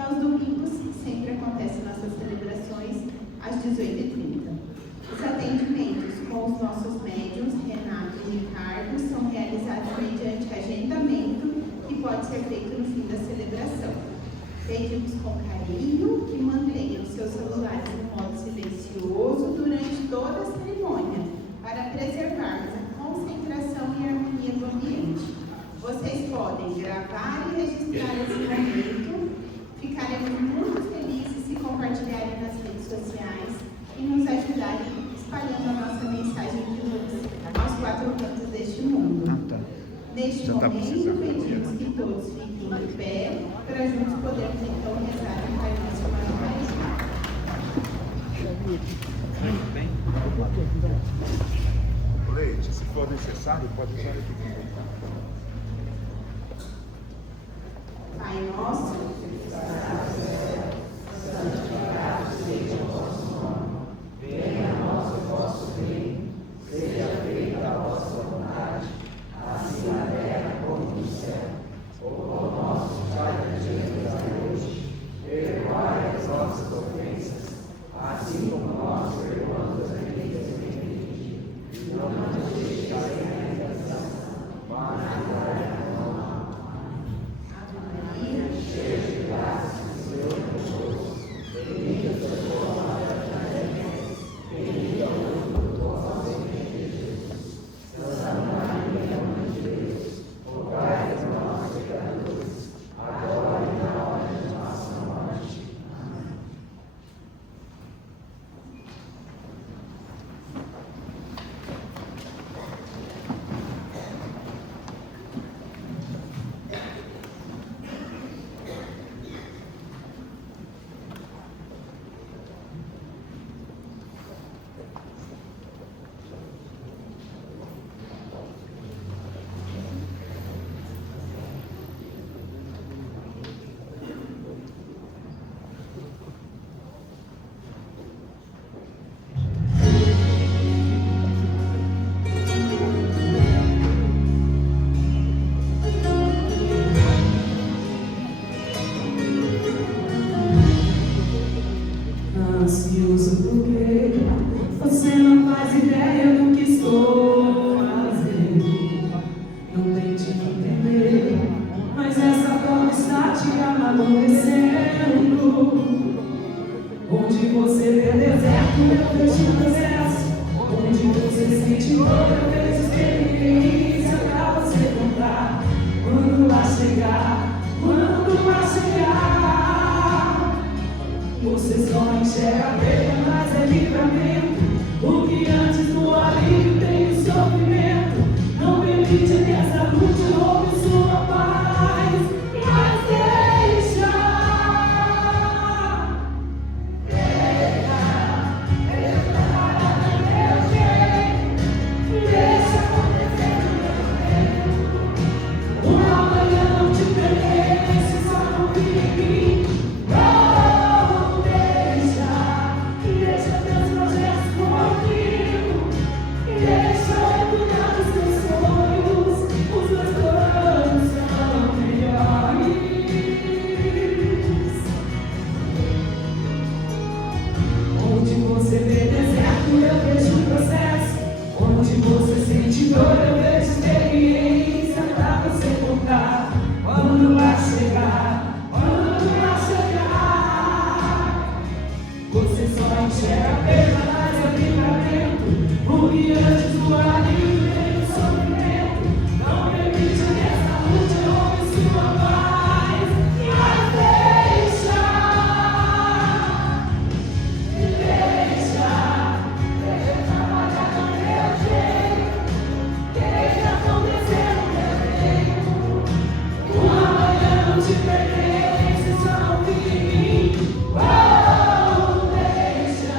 aos domingos sempre acontecem nossas celebrações às 18h30. Os atendimentos com os nossos médiuns, Renato e Ricardo, são realizados mediante agendamento que pode ser feito no fim da celebração. Pedimos com carinho que mantenham seus celulares no modo silencioso durante toda a cerimônia, para preservarmos a concentração e a harmonia do ambiente. Vocês podem gravar e registrar esse momento. Ficaremos muito felizes se compartilharem nas redes sociais e nos ajudarem espalhando a nossa mensagem de luz aos quatro cantos deste mundo. Neste momento, pedimos que todos fiquem de pé, para juntos podermos então rezar o Pai Nosso e Ave Maria. Leite, se for necessário, pode usar aqui também. Pai Nosso, que estás no céu, santificado seja o vosso nome. Venha a nós o vosso reino, seja feita a vossa vontade, assim na terra como no céu. O pão nosso cada dia nos dai hoje, perdoai as nossas ofensas, assim como nós perdoamos a quem nos tem ofendido. E não nos deixeis cair na tentação, mas livrai-nos do mal. Ave Maria, cheia de graça, o Senhor é convosco. Bendita sois vós entre as mulheres, bendito é o fruto do vosso ventre, Jesus. Santa Maria, Mãe de Deus, rogai por nós, pecadores, agora e na hora de nossa morte. Amém. Ansioso porque você não faz ideia do que estou fazendo. Não tente entender, mas essa dor está te amadurecendo. Onde você vê deserto, eu vejo processo. Onde você sente dor, eu vejo experiência pra você contar. Quando vai chegar, quando vai chegar. Você só enxerga a perda, mas é livramento. O que antes do alívio tem o sofrimento. Não permite que essa luta roube sua paz, mas deixa trabalhar do meu jeito. Deixa acontecer do meu tempo. O amanhã não te pertence, só confia em mim. Deixa Deus projetos comigo. Deixa eu cuidar dos teus sonhos. Os meus planos são melhores. Onde você vê deserto, eu vejo um processo. Onde você sente dor, eu vejo experiência pra você contar. Quando vai chegar, quando vai chegar. Você só enxerga a perda, mas é livramento. Porque antes do alívio vem o sofrimento. Não permite que essa luta roube sua paz, mas deixa trabalhar do meu jeito. Deixa acontecer no meu tempo. O amanhã não te pertence, só confia em mim. Deixa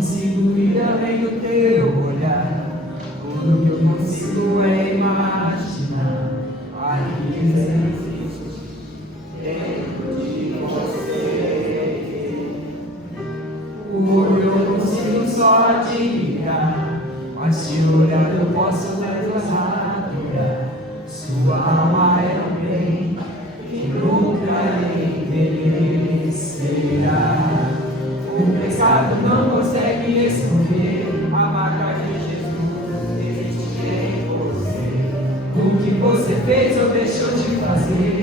consigo ir além do teu olhar. Tudo que eu consigo é imaginar a riqueza dentro de você. O olho eu consigo só admirar, mas se olhar eu posso adorar. Sua alma é um bem que nunca envelhecerá. O pecado não consegue esconder a marca de Jesus existe em você. O que você fez ou deixou de fazer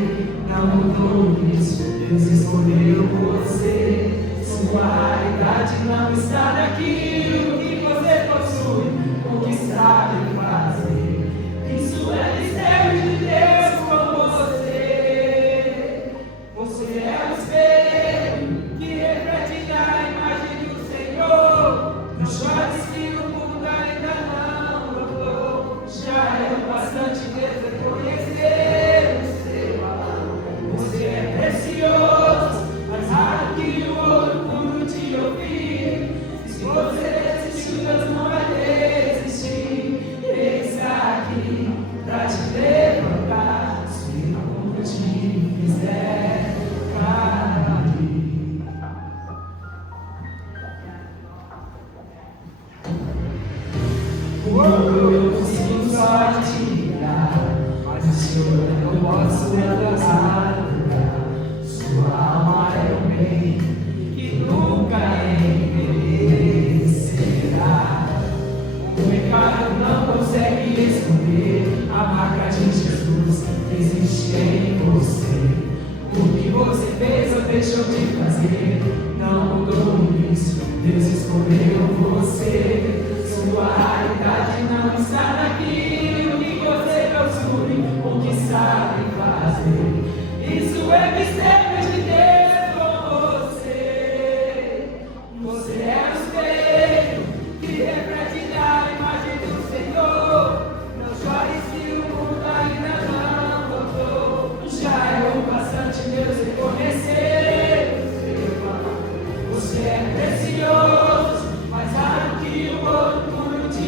não mudou isso. Deus escolheu você. Sua realidade não está naquilo que você possui, o que sabe fazer. Isso é mistério de Deus com você. Você é o espelho que reflete a imagem do Senhor. Não chore se o mundo ainda não notou. Já é o bastante reconhecer o seu valor. Você é precioso, mais raro que o ouro puro de ouvir. Se você desistiu, Deus não vai desistir. Ele está aqui pra te levantar. Se como te quiser cair. Eu consigo só admirar, mas o Senhor eu não posso adorar. Sua alma é um bem que nunca envelhecerá. O pecado não consegue esconder a marca de Jesus que existe em você. O que você fez ou deixou de fazer não mudou isso. Deus escolheu você. Sua realidade não está naquilo que você possui, o que sabe fazer. Isso é mistério de Deus com você. Você é o espelho que reflete a imagem do Senhor. Não chore se o mundo ainda não voltou. Já é o bastante Deus reconhecer o seu valor. Você é precioso, mais raro que o ouro puro de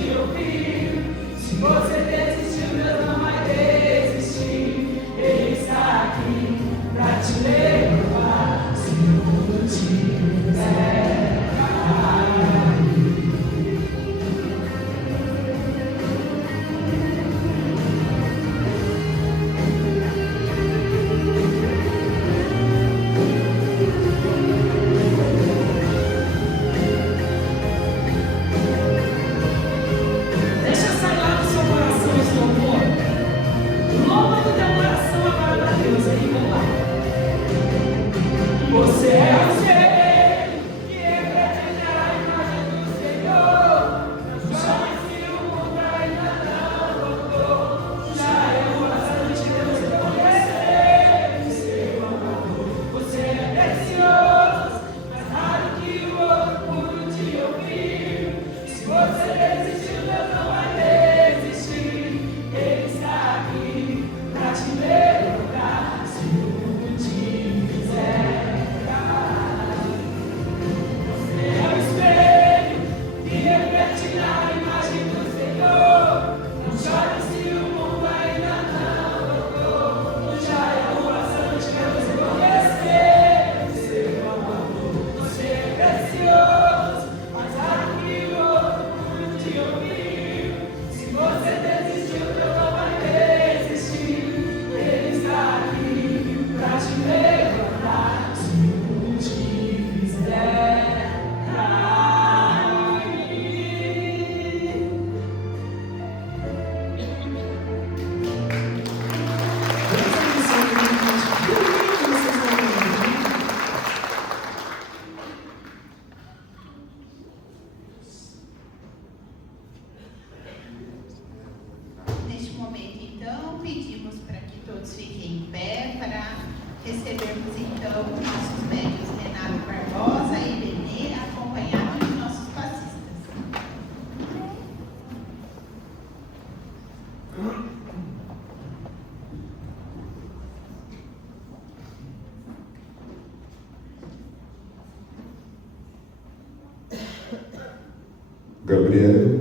Gabriel.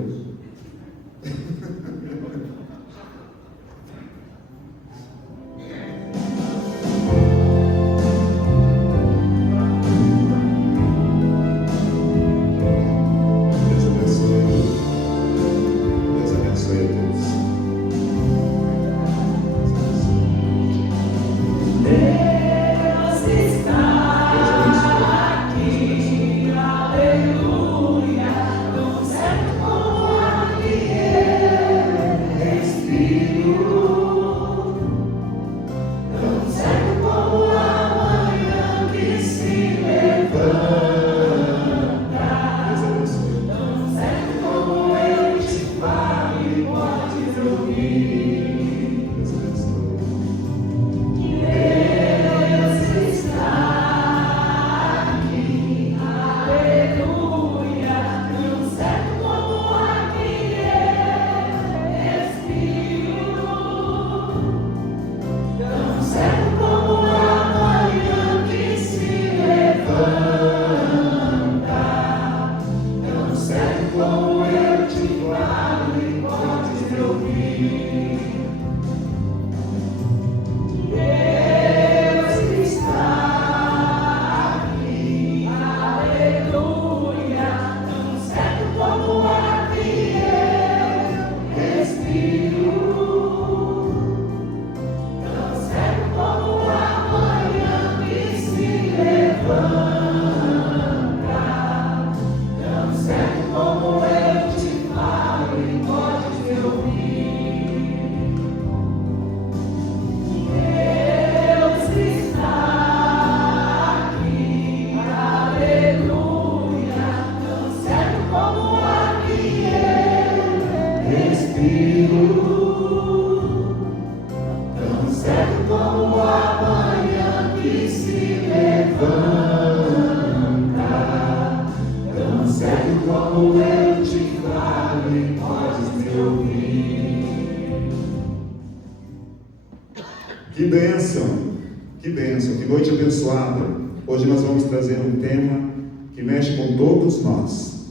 Que bênção, que noite abençoada. Hoje nós vamos trazer um tema que mexe com todos nós.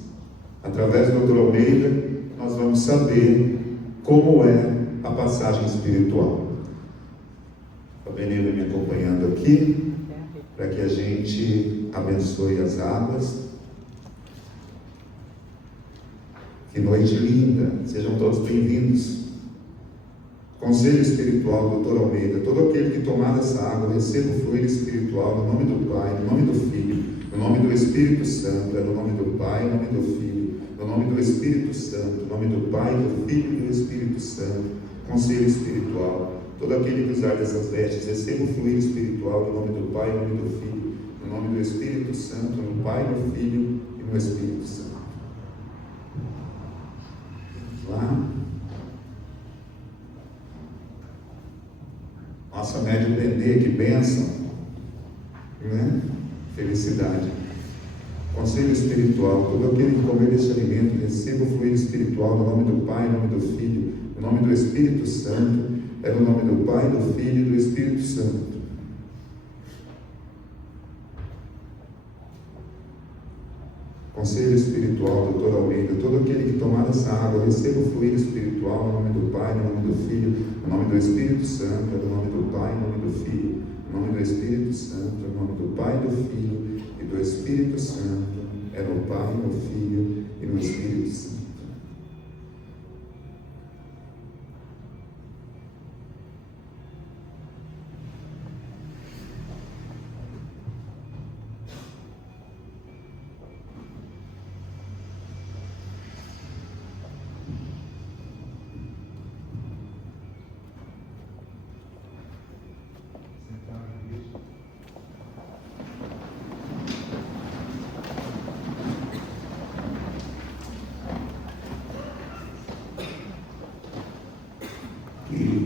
Através do Dr. Almeida, nós vamos saber como é a passagem espiritual. A Benina me acompanhando aqui, para que a gente abençoe as águas. Que noite linda, sejam todos bem-vindos. Conselho espiritual do Dr. Almeida: todo aquele que tomar dessa água receba o fluir espiritual no nome do Pai, no nome do Filho, no nome do Espírito Santo. É no nome do Pai, no nome do Filho, no nome do Espírito Santo, no nome do Pai, do Filho e do Espírito Santo. Conselho espiritual: todo aquele que usar dessas vestes receba o fluir espiritual no nome do Pai, no nome do Filho, no nome do Espírito Santo, no Pai, no Filho e no Espírito Santo. Vamos lá. Nossa médium Benê, que bênção, né? Felicidade. Conselho espiritual: todo aquele que comer deste alimento receba o fluir espiritual no nome do Pai, no nome do Filho, no nome do Espírito Santo. É no nome do Pai, do Filho e do Espírito Santo. Conselho espiritual, Dr. Almeida: todo aquele que tomar essa água receba o fluir espiritual no nome do Pai, no nome do Filho, no nome do Espírito Santo. É no nome do Pai, no nome do Filho, no nome do Espírito Santo. É no nome do Pai, do Filho e do Espírito Santo. É no Pai, no Filho e no Espírito Santo.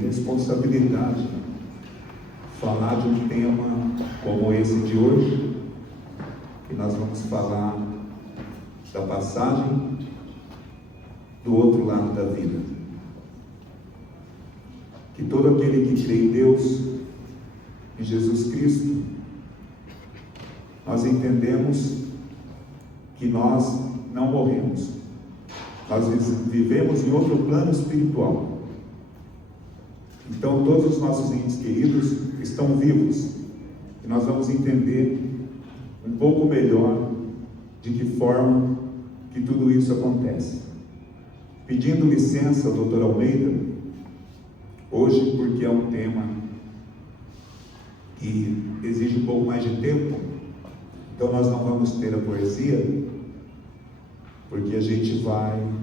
Responsabilidade falar de um tema como esse de hoje, que nós vamos falar da passagem do outro lado da vida. Que todo aquele que crê em Deus, em Jesus Cristo, nós entendemos que nós não morremos, Nós vivemos em outro plano espiritual. Então, todos os nossos entes queridos estão vivos. E nós vamos entender um pouco melhor de que forma que tudo isso acontece. Pedindo licença ao Dr. Almeida, hoje, porque é um tema que exige um pouco mais de tempo, então nós não vamos ter a poesia, porque a gente vai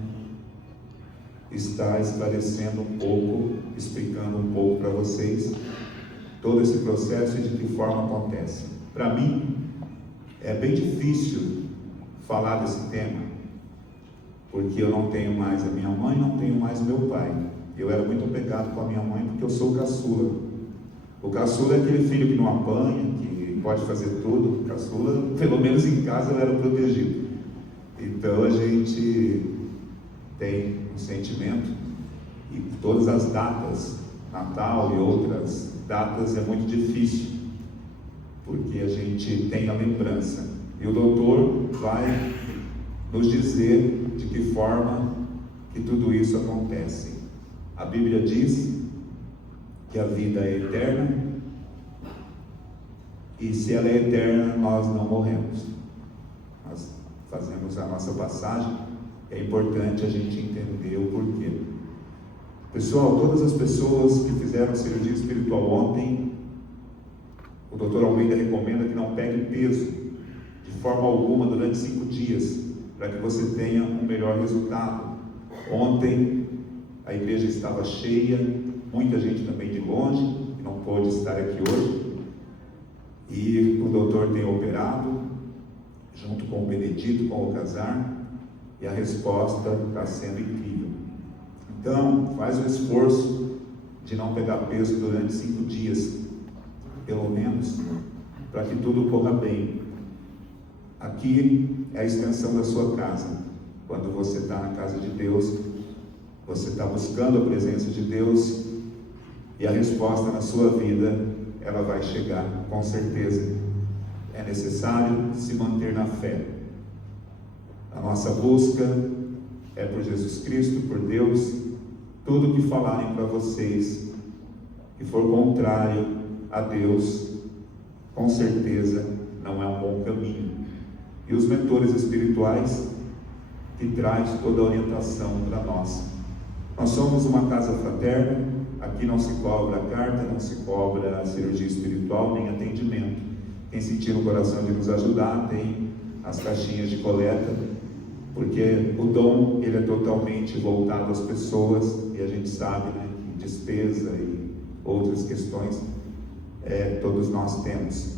estar esclarecendo um pouco, explicando um pouco para vocês todo esse processo e de que forma acontece. Para mim, é bem difícil falar desse tema, porque eu não tenho mais a minha mãe, não tenho mais meu pai. Eu era muito apegado com a minha mãe, porque eu sou o caçula. O caçula é aquele filho que não apanha, que pode fazer tudo. O caçula, pelo menos em casa, eu era protegido. Então a gente tem um sentimento, e todas as datas, Natal e outras datas, é muito difícil, porque a gente tem a lembrança. E o doutor vai nos dizer de que forma que tudo isso acontece. A Bíblia diz que a vida é eterna, e se ela é eterna, nós não morremos. Nós fazemos a nossa passagem, é importante a gente entender o porquê. Pessoal, todas as pessoas que fizeram cirurgia espiritual ontem, o Dr. Almeida recomenda que não pegue peso de forma alguma durante 5 dias, para que você tenha um melhor resultado. Ontem a igreja estava cheia, muita gente também de longe, que não pôde estar aqui hoje, e o doutor tem operado, junto com o Benedito, com o Casar, e a resposta está sendo incrível. Então, faz o esforço de não pegar peso durante 5 dias, pelo menos, para que tudo corra bem. Aqui é a extensão da sua casa. Quando você está na casa de Deus, você está buscando a presença de Deus, e a resposta na sua vida, ela vai chegar, com certeza. É necessário se manter na fé. A nossa busca é por Jesus Cristo, por Deus. Tudo que falarem para vocês que for contrário a Deus, com certeza não é um bom caminho. E os mentores espirituais que traz toda a orientação para nós. Nós somos uma casa fraterna, aqui não se cobra carta, não se cobra cirurgia espiritual, nem atendimento. Quem sentir no coração de nos ajudar, tem as caixinhas de coleta, porque o dom, ele é totalmente voltado às pessoas, e a gente sabe, né, que despesa e outras questões, todos nós temos.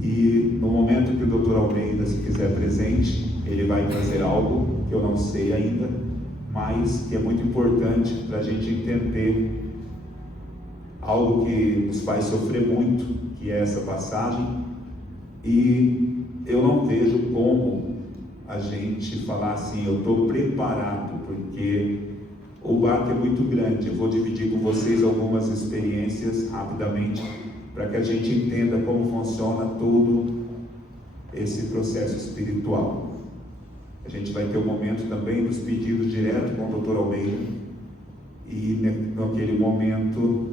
E no momento que o Dr. Almeida se fizer presente, ele vai trazer algo que eu não sei ainda, mas que é muito importante para a gente entender algo que nos faz sofrer muito, que é essa passagem. E eu não vejo como a gente falar assim, eu estou preparado, porque o barco é muito grande. Eu vou dividir com vocês algumas experiências rapidamente, para que a gente entenda como funciona todo esse processo espiritual. A gente vai ter um momento também dos pedidos direto com o Dr. Almeida, e naquele momento,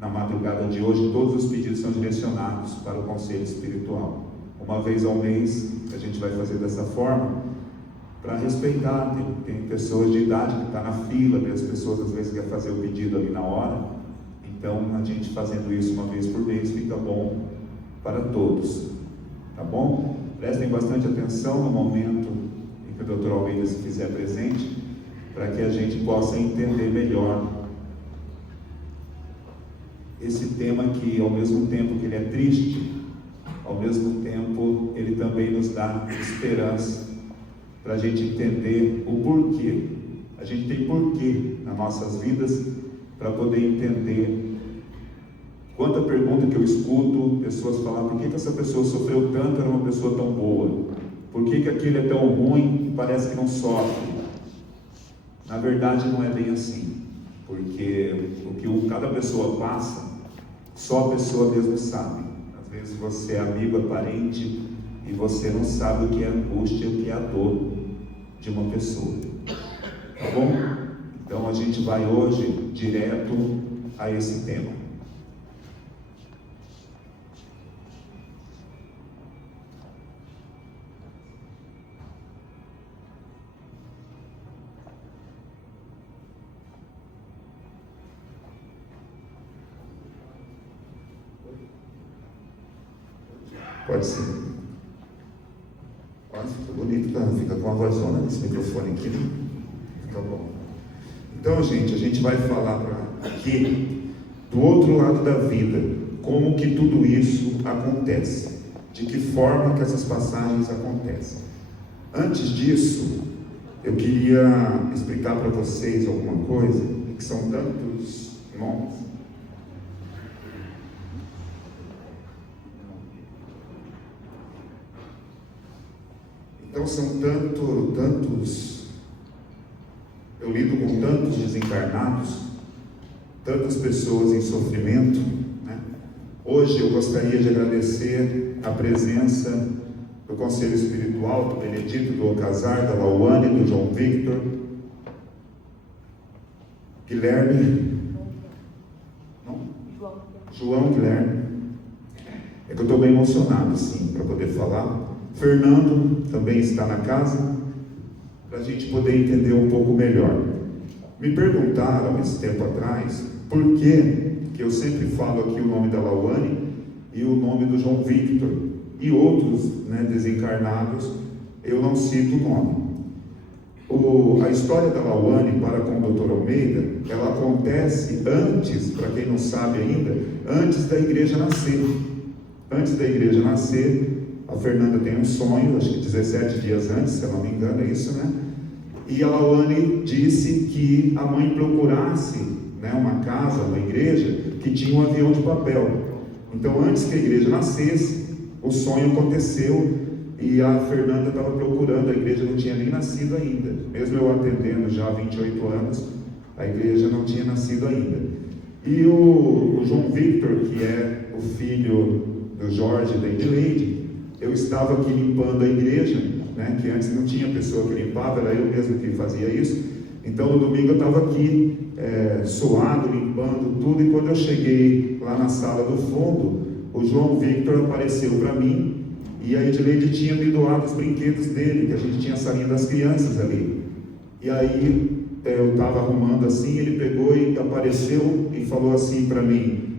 na madrugada de hoje, todos os pedidos são direcionados para o conselho espiritual. Uma vez ao mês, a gente vai fazer dessa forma, para respeitar. Tem pessoas de idade que estão na fila, e as pessoas às vezes querem fazer o pedido ali na hora. Então, a gente fazendo isso uma vez por mês fica bom para todos, tá bom? Prestem bastante atenção no momento em que o Dr. Almeida se fizer presente, para que a gente possa entender melhor esse tema que, ao mesmo tempo que ele é triste, ao mesmo tempo ele também nos dá esperança, para a gente entender o porquê. A gente tem porquê nas nossas vidas, para poder entender. Quanta pergunta que eu escuto, pessoas falar, por que essa pessoa sofreu tanto, era uma pessoa tão boa? Por que aquele é tão ruim e parece que não sofre? Na verdade não é bem assim, porque o que cada pessoa passa, só a pessoa mesmo sabe. Às vezes você é amigo, é parente, e você não sabe o que é angústia, o que é a dor. de uma pessoa. Tá bom? Então a gente vai hoje direto a esse tema. Pode ser. Olha, fica bonito, tá? Fica com a vozona nesse microfone aqui, né? Fica bom. Então, gente, a gente vai falar aqui do outro lado da vida, como que tudo isso acontece, de que forma que essas passagens acontecem. Antes disso, eu queria explicar para vocês alguma coisa, que são tantos nomes. Então são tantos, eu lido com tantos desencarnados, tantas pessoas em sofrimento, né? Hoje eu gostaria de agradecer a presença do Conselho Espiritual, do Benedito, do Alcazar, da Lauane, do João Victor, Guilherme, não? João Guilherme. É que eu estou bem emocionado, sim, para poder falar. Fernando também está na casa, para a gente poder entender um pouco melhor. Me perguntaram esse tempo atrás por que eu sempre falo aqui o nome da Lauane e o nome do João Victor, e outros, né, desencarnados, eu não cito o nome. A história da Lauane para com o Dr. Almeida, ela acontece antes, para quem não sabe ainda, antes da igreja nascer. Antes da igreja nascer, a Fernanda tem um sonho, acho que 17 dias antes, se eu não me engano, é isso, né? E a Lauane disse que a mãe procurasse, né, uma casa, uma igreja, que tinha um avião de papel. Então, antes que a igreja nascesse, o sonho aconteceu e a Fernanda estava procurando, a igreja não tinha nem nascido ainda. Mesmo eu atendendo já há 28 anos, a igreja não tinha nascido ainda. E o João Victor, que é o filho do Jorge e da Edileide, eu estava aqui limpando a igreja, né, que antes não tinha pessoa que limpava, era eu mesmo que fazia isso. Então no domingo eu estava aqui, suado, limpando tudo, e quando eu cheguei lá na sala do fundo, o João Victor apareceu para mim, e a Edileide tinha me doado os brinquedos dele, que a gente tinha a salinha das crianças ali. E aí eu estava arrumando assim, ele pegou e apareceu e falou assim para mim,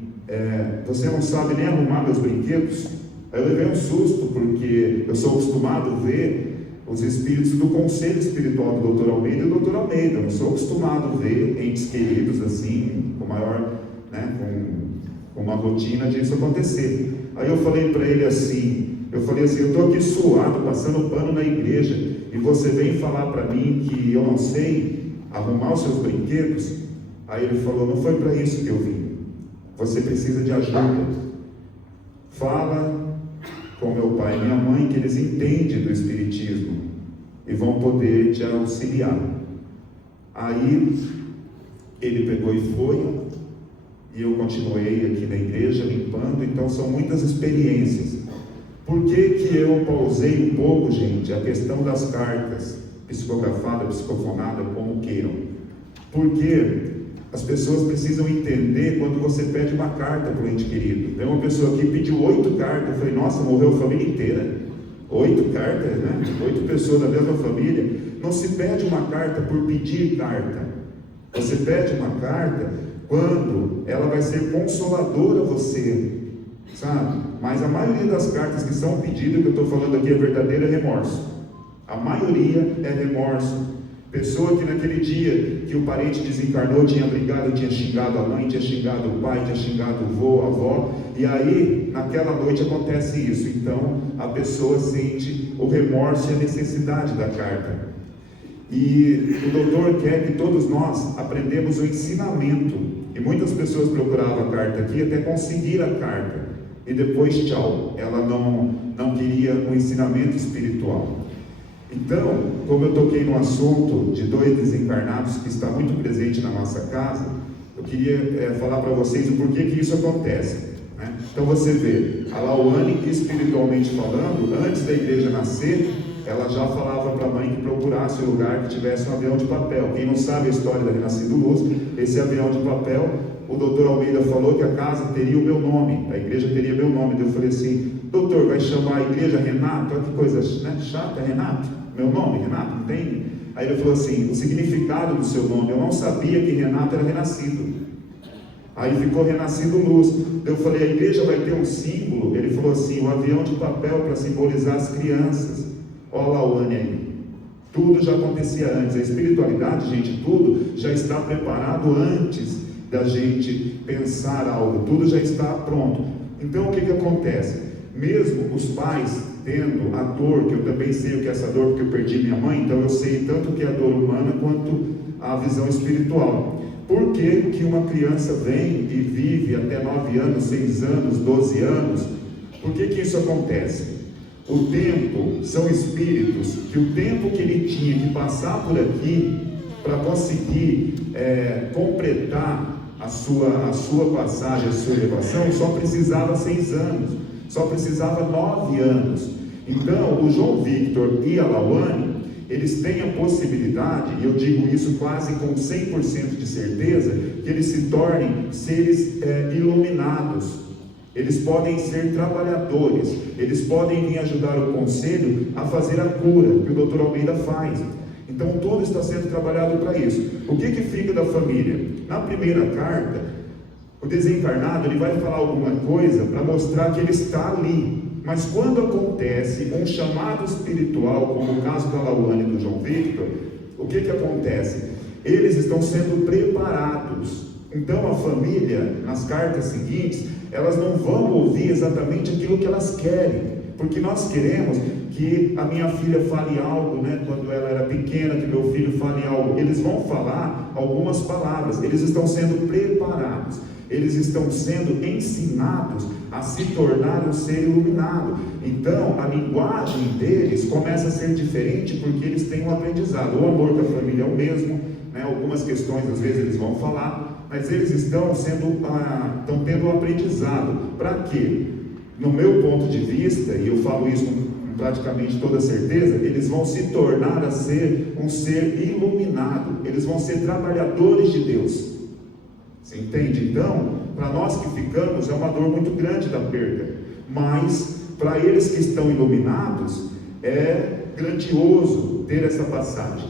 você não sabe nem arrumar meus brinquedos? Aí eu levei um susto, porque eu sou acostumado a ver os espíritos do Conselho Espiritual do Dr. Almeida e do Dr. Almeida. Eu não sou acostumado a ver entes queridos assim, com maior, né, com uma rotina disso acontecer. Aí eu falei para ele assim, eu estou aqui suado, passando pano na igreja, e você vem falar para mim que eu não sei arrumar os seus brinquedos? Aí ele falou, não foi para isso que eu vim, você precisa de ajuda. Fala com meu pai e minha mãe, que eles entendem do espiritismo e vão poder te auxiliar. Aí ele pegou e foi, e eu continuei aqui na igreja limpando. Então são muitas experiências. Por que eu pausei um pouco, gente, a questão das cartas, psicografada, psicofonada, como queiram? Porque as pessoas precisam entender quando você pede uma carta para o ente querido. Tem uma pessoa que pediu 8 cartas, eu falei, nossa, morreu a família inteira. 8 cartas, né? 8 pessoas da mesma família. Não se pede uma carta por pedir carta. Você pede uma carta quando ela vai ser consoladora a você, sabe? Mas a maioria das cartas que são pedidas, que eu estou falando aqui, é verdadeiro, é remorso. A maioria é remorso. Pessoa que naquele dia que o parente desencarnou tinha brigado, tinha xingado a mãe, tinha xingado o pai, tinha xingado o avô, a avó, e aí naquela noite acontece isso. Então a pessoa sente o remorso e a necessidade da carta. E o doutor quer que todos nós aprendamos o ensinamento. E muitas pessoas procuravam a carta aqui até conseguir a carta, e depois tchau, ela não queria o ensinamento espiritual. Então, como eu toquei no assunto de 2 desencarnados que está muito presente na nossa casa, eu queria falar para vocês o porquê que isso acontece. né? Então você vê, a Lauane, espiritualmente falando, antes da igreja nascer, ela já falava para a mãe que procurasse um lugar que tivesse um avião de papel. Quem não sabe a história da Renascido Luz, esse avião de papel, o doutor Almeida falou que a casa teria o meu nome, a igreja teria meu nome. Eu falei assim: doutor, vai chamar a igreja Renato? Olha que coisa, né, chata, Renato? Meu nome, Renato, entende? Aí ele falou assim: o significado do seu nome, eu não sabia que Renato era renascido. Aí ficou Renascido Luz. Eu falei: a igreja vai ter um símbolo? Ele falou assim: o avião de papel para simbolizar as crianças. Olha a Lauane aí. Tudo já acontecia antes. A espiritualidade, gente, tudo já está preparado antes da gente pensar algo. Tudo já está pronto. Então o que acontece? Mesmo os pais tendo a dor, que eu também sei o que é essa dor, porque eu perdi minha mãe, então eu sei tanto o que é a dor humana quanto a visão espiritual. Por que uma criança vem e vive até 9 anos, 6 anos, 12 anos? Por que isso acontece? O tempo, são espíritos que o tempo que ele tinha que passar por aqui para conseguir completar a sua passagem, a sua elevação, só precisava 6 anos, só precisava 9 anos. Então, o João Victor e a Lauane, eles têm a possibilidade, e eu digo isso quase com 100% de certeza, que eles se tornem seres iluminados. Eles podem ser trabalhadores, eles podem vir ajudar o conselho a fazer a cura que o Dr. Almeida faz. Então todo está sendo trabalhado para isso. O que fica da família? Na primeira carta, o desencarnado ele vai falar alguma coisa para mostrar que ele está ali. Mas quando acontece um chamado espiritual, como o caso da Lauane e do João Victor, o que acontece? Eles estão sendo preparados. Então a família, nas cartas seguintes, elas não vão ouvir exatamente aquilo que elas querem, porque nós queremos que a minha filha fale algo, né, quando ela era pequena, que meu filho fale algo. Eles vão falar algumas palavras, eles estão sendo preparados, eles estão sendo ensinados a se tornar um ser iluminado. Então a linguagem deles começa a ser diferente, porque eles têm um aprendizado. O amor da família é o mesmo, né? Algumas questões às vezes eles vão falar, mas eles estão tendo um aprendizado. Para quê? No meu ponto de vista, e eu falo isso com praticamente toda certeza, eles vão se tornar a ser um ser iluminado, eles vão ser trabalhadores de Deus. Você entende? Então, para nós que ficamos, é uma dor muito grande da perda, mas para eles que estão iluminados, é grandioso ter essa passagem.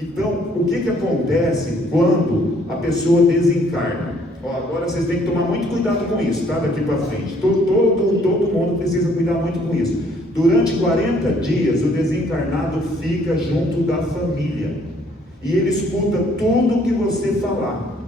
Então, o que acontece quando a pessoa desencarna? Agora vocês têm que tomar muito cuidado com isso, tá? Daqui para frente. Todo mundo precisa cuidar muito com isso. Durante 40 dias, o desencarnado fica junto da família. E ele escuta tudo que você falar.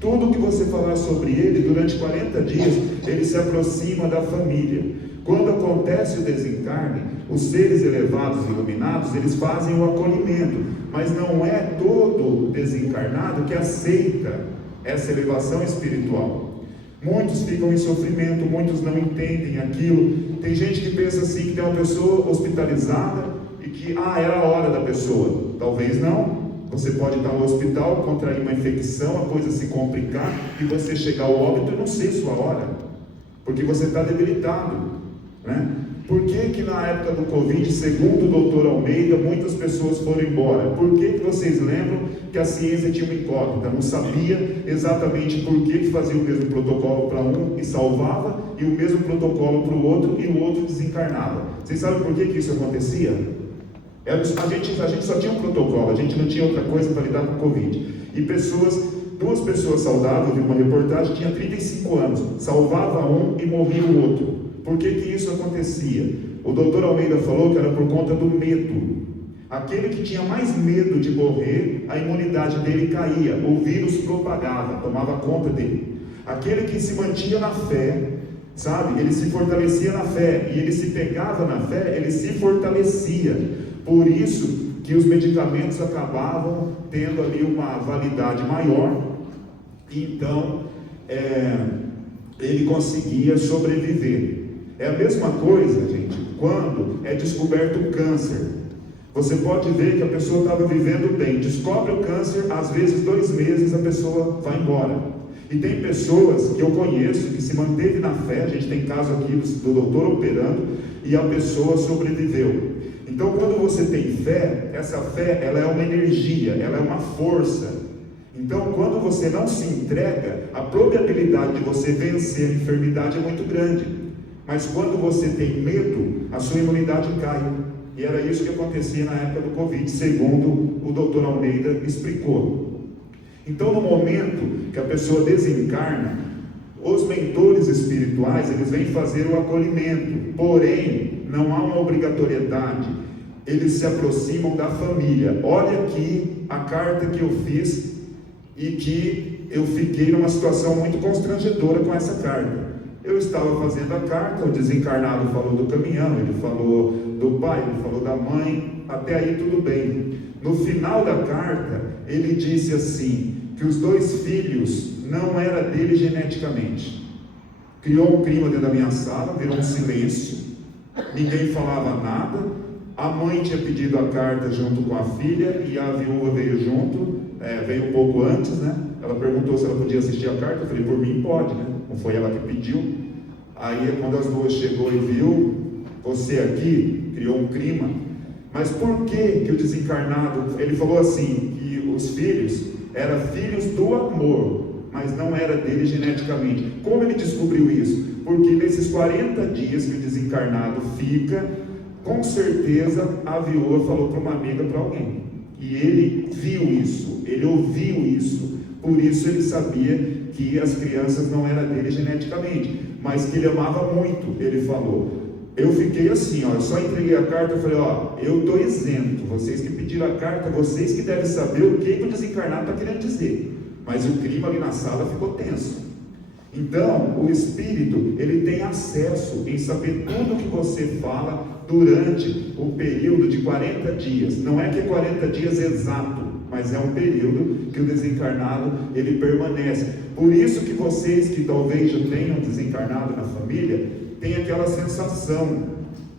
Tudo que você falar sobre ele, durante 40 dias, ele se aproxima da família. Quando acontece o desencarne, os seres elevados e iluminados, eles fazem o acolhimento. Mas não é todo desencarnado que aceita essa elevação espiritual. Muitos ficam em sofrimento, muitos não entendem aquilo. Tem gente que pensa assim, que tem uma pessoa hospitalizada e que, era a hora da pessoa. Talvez não. Você pode estar no hospital, contrair uma infecção, a coisa se complicar e você chegar ao óbito e não ser sua hora, porque você está debilitado, né? Por que na época do Covid, segundo o Dr. Almeida, muitas pessoas foram embora? Por que vocês lembram que a ciência tinha uma incógnita? Não sabia exatamente por que fazia o mesmo protocolo para um e salvava, e o mesmo protocolo para o outro e o outro desencarnava. Vocês sabem por que isso acontecia? A gente só tinha um protocolo, a gente não tinha outra coisa para lidar com o Covid. E duas pessoas saudáveis, eu vi uma reportagem, tinha 35 anos, salvava um e morria o outro. Por que isso acontecia? O doutor Almeida falou que era por conta do medo. Aquele que tinha mais medo de morrer, a imunidade dele caía, o vírus propagava, tomava conta dele. Aquele que se mantinha na fé, sabe, ele se fortalecia na fé, e ele se pegava na fé, ele se fortalecia. Por isso que os medicamentos acabavam tendo ali uma validade maior, então ele conseguia sobreviver. É a mesma coisa, gente, quando é descoberto o câncer. Você pode ver que a pessoa estava vivendo bem, descobre o câncer, às vezes 2 meses a pessoa vai embora. E tem pessoas que eu conheço que se manteve na fé. A gente tem caso aqui do doutor operando e a pessoa sobreviveu. Então, quando você tem fé, essa fé ela é uma energia, ela é uma força. Então, quando você não se entrega, a probabilidade de você vencer a enfermidade é muito grande. Mas quando você tem medo, a sua imunidade cai. E era isso que acontecia na época do Covid, segundo o doutor Almeida explicou. Então, no momento que a pessoa desencarna, os mentores espirituais, eles vêm fazer o acolhimento. Porém, não há uma obrigatoriedade. Eles se aproximam da família. Olha aqui a carta que eu fiz e que eu fiquei numa situação muito constrangedora com essa carta. Eu estava fazendo a carta, o desencarnado falou do caminhão, ele falou do pai, ele falou da mãe, até aí tudo bem. No final da carta, ele disse assim, que os 2 filhos não eram dele geneticamente. Criou um clima dentro da minha sala, virou um silêncio, ninguém falava nada. A mãe tinha pedido a carta junto com a filha e a viúva veio junto, veio um pouco antes, né? Ela perguntou se ela podia assistir a carta. Eu falei, por mim pode, né? Não foi ela que pediu. Aí quando as duas chegou e viu, você aqui, criou um clima. Mas por que o desencarnado, ele falou assim, que os filhos eram filhos do amor, mas não era dele geneticamente. Como ele descobriu isso? Porque nesses 40 dias que o desencarnado fica, com certeza a viúva falou para uma amiga, para alguém. E ele viu isso, ele ouviu isso. Por isso ele sabia que as crianças não eram dele geneticamente, mas que ele amava muito. Ele falou, eu fiquei assim, ó, eu só entreguei a carta, eu falei, ó, eu estou isento, vocês que pediram a carta, vocês que devem saber o que o desencarnado está querendo dizer. Mas o clima ali na sala ficou tenso. Então, o Espírito, ele tem acesso em saber tudo o que você fala durante o período de 40 dias. Não é que é 40 dias exato, mas é um período que o desencarnado, ele permanece. Por isso que vocês que talvez já tenham desencarnado na família, tem aquela sensação,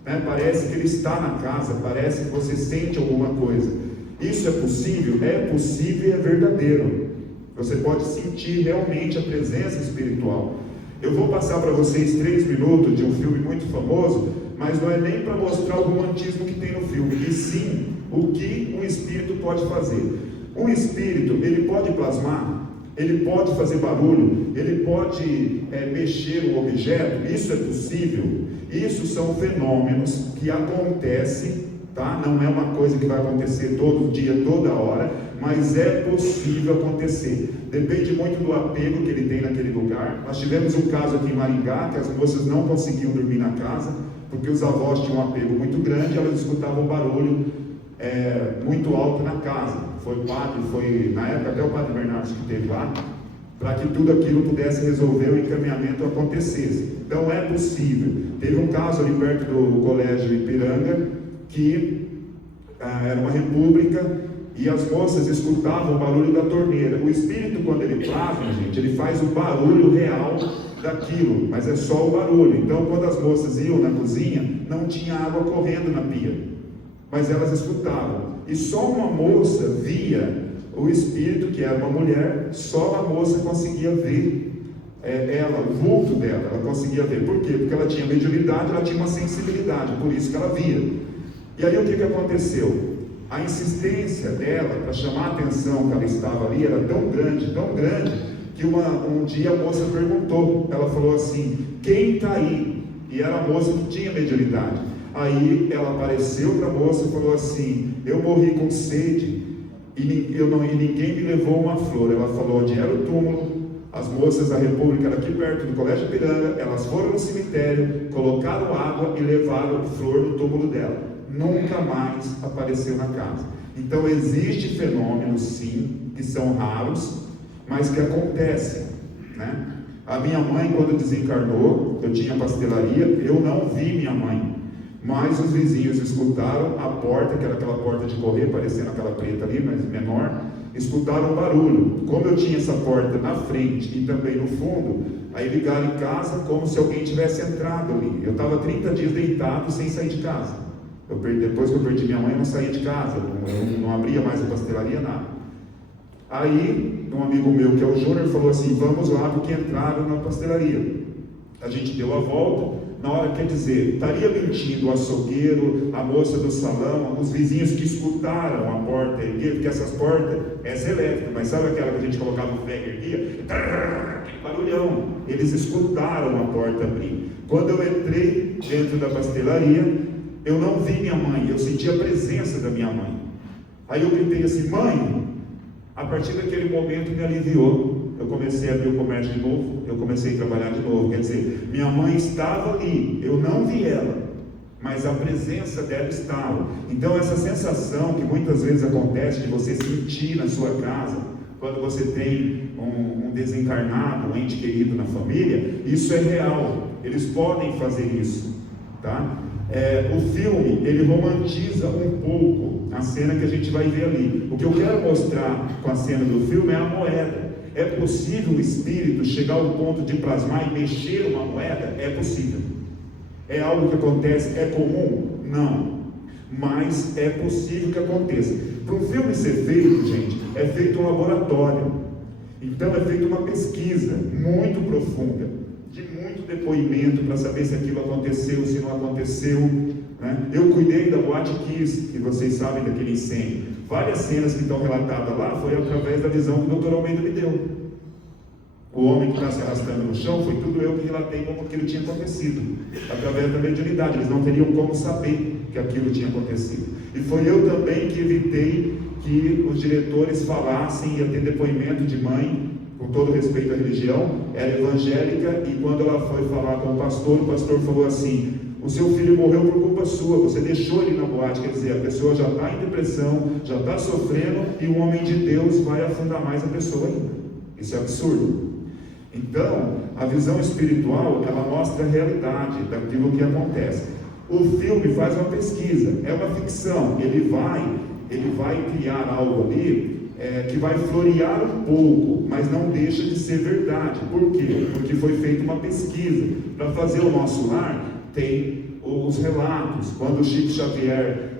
né? Parece que ele está na casa, parece que você sente alguma coisa. Isso é possível? É possível e é verdadeiro. Você pode sentir realmente a presença espiritual. Eu vou passar para vocês 3 minutos de um filme muito famoso, mas não é nem para mostrar o romantismo que tem no filme, e sim o que um espírito pode fazer. Um espírito, ele pode plasmar, ele pode fazer barulho, ele pode mexer um objeto. Isso é possível. Isso são fenômenos que acontecem, tá? Não é uma coisa que vai acontecer todo dia, toda hora, mas é possível acontecer. Depende muito do apego que ele tem naquele lugar. Nós tivemos um caso aqui em Maringá, que as moças não conseguiam dormir na casa, porque os avós tinham um apego muito grande, elas escutavam barulho muito alto na casa. Foi na época até o padre Bernardo que esteve lá, para que tudo aquilo pudesse resolver, o encaminhamento acontecesse. Então é possível. Teve um caso ali perto do colégio Ipiranga, que era uma república, e as moças escutavam o barulho da torneira. O espírito, quando ele plasma, gente, ele faz o barulho real daquilo, mas é só o barulho. Então, quando as moças iam na cozinha, não tinha água correndo na pia, mas elas escutavam. E só uma moça via o espírito, que era uma mulher, só a moça conseguia ver o vulto dela, ela conseguia ver. Por quê? Porque ela tinha mediunidade, ela tinha uma sensibilidade, por isso que ela via. E aí o que aconteceu? A insistência dela para chamar a atenção que ela estava ali era tão grande, que um dia a moça perguntou, ela falou assim, quem está aí? E era a moça que tinha mediunidade. Aí ela apareceu para a moça e falou assim, eu morri com sede e ninguém me levou uma flor. Ela falou onde era o túmulo. As moças da república eram aqui perto do colégio Ipiranga, elas foram no cemitério, colocaram água e levaram flor no túmulo dela. Nunca mais apareceu na casa. Então existem fenômenos sim, que são raros, mas que acontecem, né? A minha mãe, quando desencarnou, eu tinha pastelaria, eu não vi minha mãe, mas os vizinhos escutaram a porta, que era aquela porta de correr, parecendo aquela preta ali, mas menor, escutaram um barulho. Como eu tinha essa porta na frente e também no fundo, aí ligaram em casa como se alguém tivesse entrado ali. Eu estava 30 dias deitado sem sair de casa. Depois que eu perdi minha mãe, eu não saía de casa, eu não abria mais a pastelaria, nada. Aí, um amigo meu, que é o Júnior, falou assim, vamos lá, porque entraram na pastelaria. A gente deu a volta. Na hora, quer dizer, estaria mentindo o açougueiro, a moça do salão, os vizinhos que escutaram a porta erguer, porque essas portas, essa é elétrica, mas sabe aquela que a gente colocava o ferro e erguia? Aquele barulhão. Eles escutaram a porta abrir. Quando eu entrei dentro da pastelaria, eu não vi minha mãe, eu senti a presença da minha mãe. Aí eu gritei assim, mãe. A partir daquele momento me aliviou. Eu comecei a abrir o comércio de novo, eu comecei a trabalhar de novo. Quer dizer, minha mãe estava ali, eu não vi ela, mas a presença dela estava. Então essa sensação que muitas vezes acontece de você sentir na sua casa, quando você tem um desencarnado, um ente querido na família, isso é real, eles podem fazer isso, tá? O filme, ele romantiza um pouco a cena que a gente vai ver ali. O que eu quero mostrar com a cena do filme é a moeda. É possível o espírito chegar ao ponto de plasmar e mexer uma moeda? É possível. É algo que acontece? É comum? Não. Mas é possível que aconteça. Para um filme ser feito, gente, é feito um laboratório. Então é feita uma pesquisa muito profunda, de muito depoimento para saber se aquilo aconteceu, se não aconteceu, né? Eu cuidei da Boate Kiss, que vocês sabem daquele incêndio. Várias cenas que estão relatadas lá foi através da visão que o Dr. Almeida me deu. O homem que está se arrastando no chão, foi tudo eu que relatei como aquilo tinha acontecido, através da mediunidade. Eles não teriam como saber que aquilo tinha acontecido. E foi eu também que evitei que os diretores falassem, ia ter depoimento de mãe, com todo respeito à religião, era evangélica, e quando ela foi falar com o pastor falou assim, o seu filho morreu por culpa sua, você deixou ele na boate. Quer dizer, a pessoa já está em depressão, já está sofrendo, e o homem de Deus vai afundar mais a pessoa ainda. Isso é absurdo. Então, a visão espiritual, ela mostra a realidade daquilo que acontece. O filme faz uma pesquisa, é uma ficção, ele vai criar algo ali que vai florear um pouco, mas não deixa de ser verdade. Por quê? Porque foi feita uma pesquisa. Para fazer o nosso lar, tem os relatos. Quando o Chico Xavier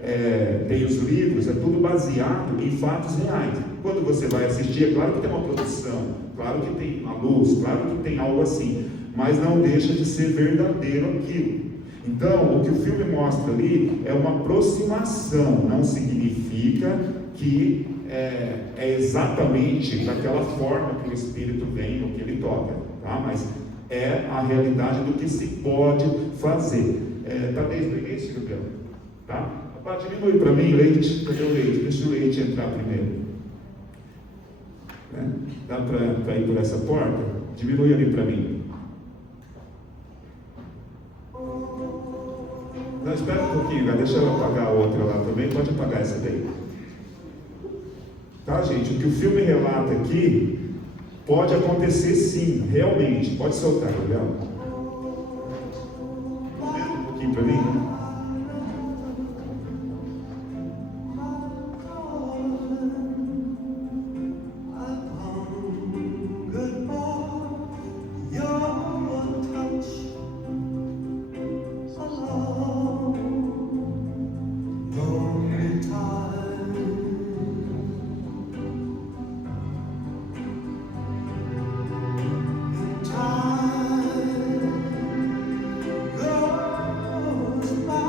tem os livros, é tudo baseado em fatos reais. Quando você vai assistir, é claro que tem uma produção, claro que tem uma luz, claro que tem algo assim, mas não deixa de ser verdadeiro aquilo. Então, o que o filme mostra ali é uma aproximação, não significa que é exatamente daquela forma que o espírito vem, no que ele toca, tá? Mas é a realidade do que se pode fazer. Está desde o início, Gabriel? Tá? Diminui para mim, leite. Cadê o leite? Deixa o leite entrar primeiro. Dá para ir por essa porta? Diminui ali para mim. Não, espera um pouquinho, deixa eu apagar a outra lá também. Pode apagar essa daí. Tá, gente? O que o filme relata aqui pode acontecer sim, realmente. Pode soltar, Gabriel. Aumenta um pouquinho para mim. Goes by.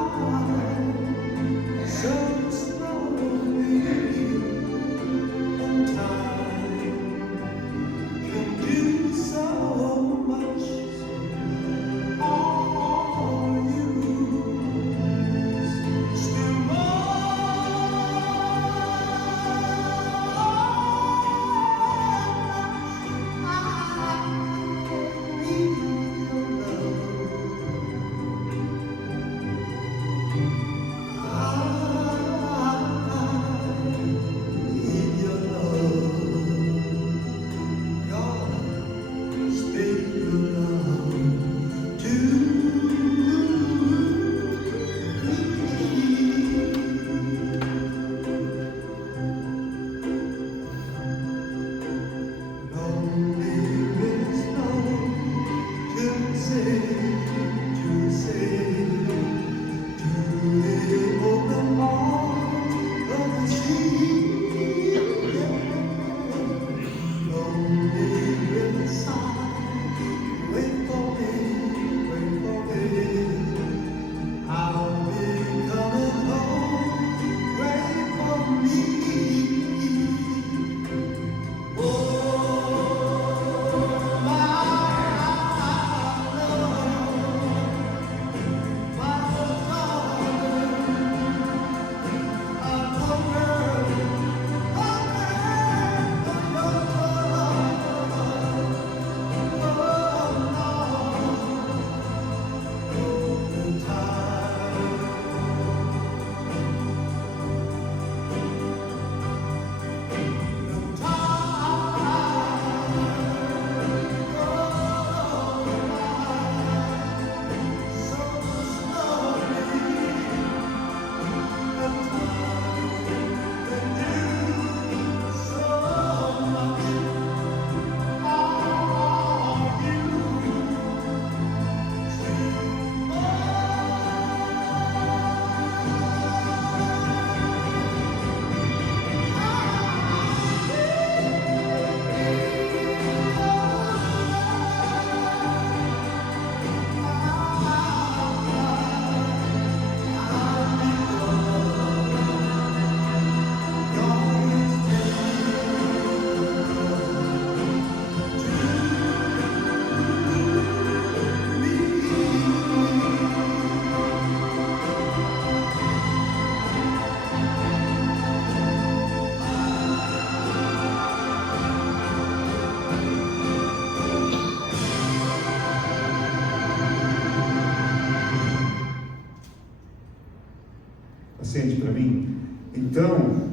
suficiente para mim? Então,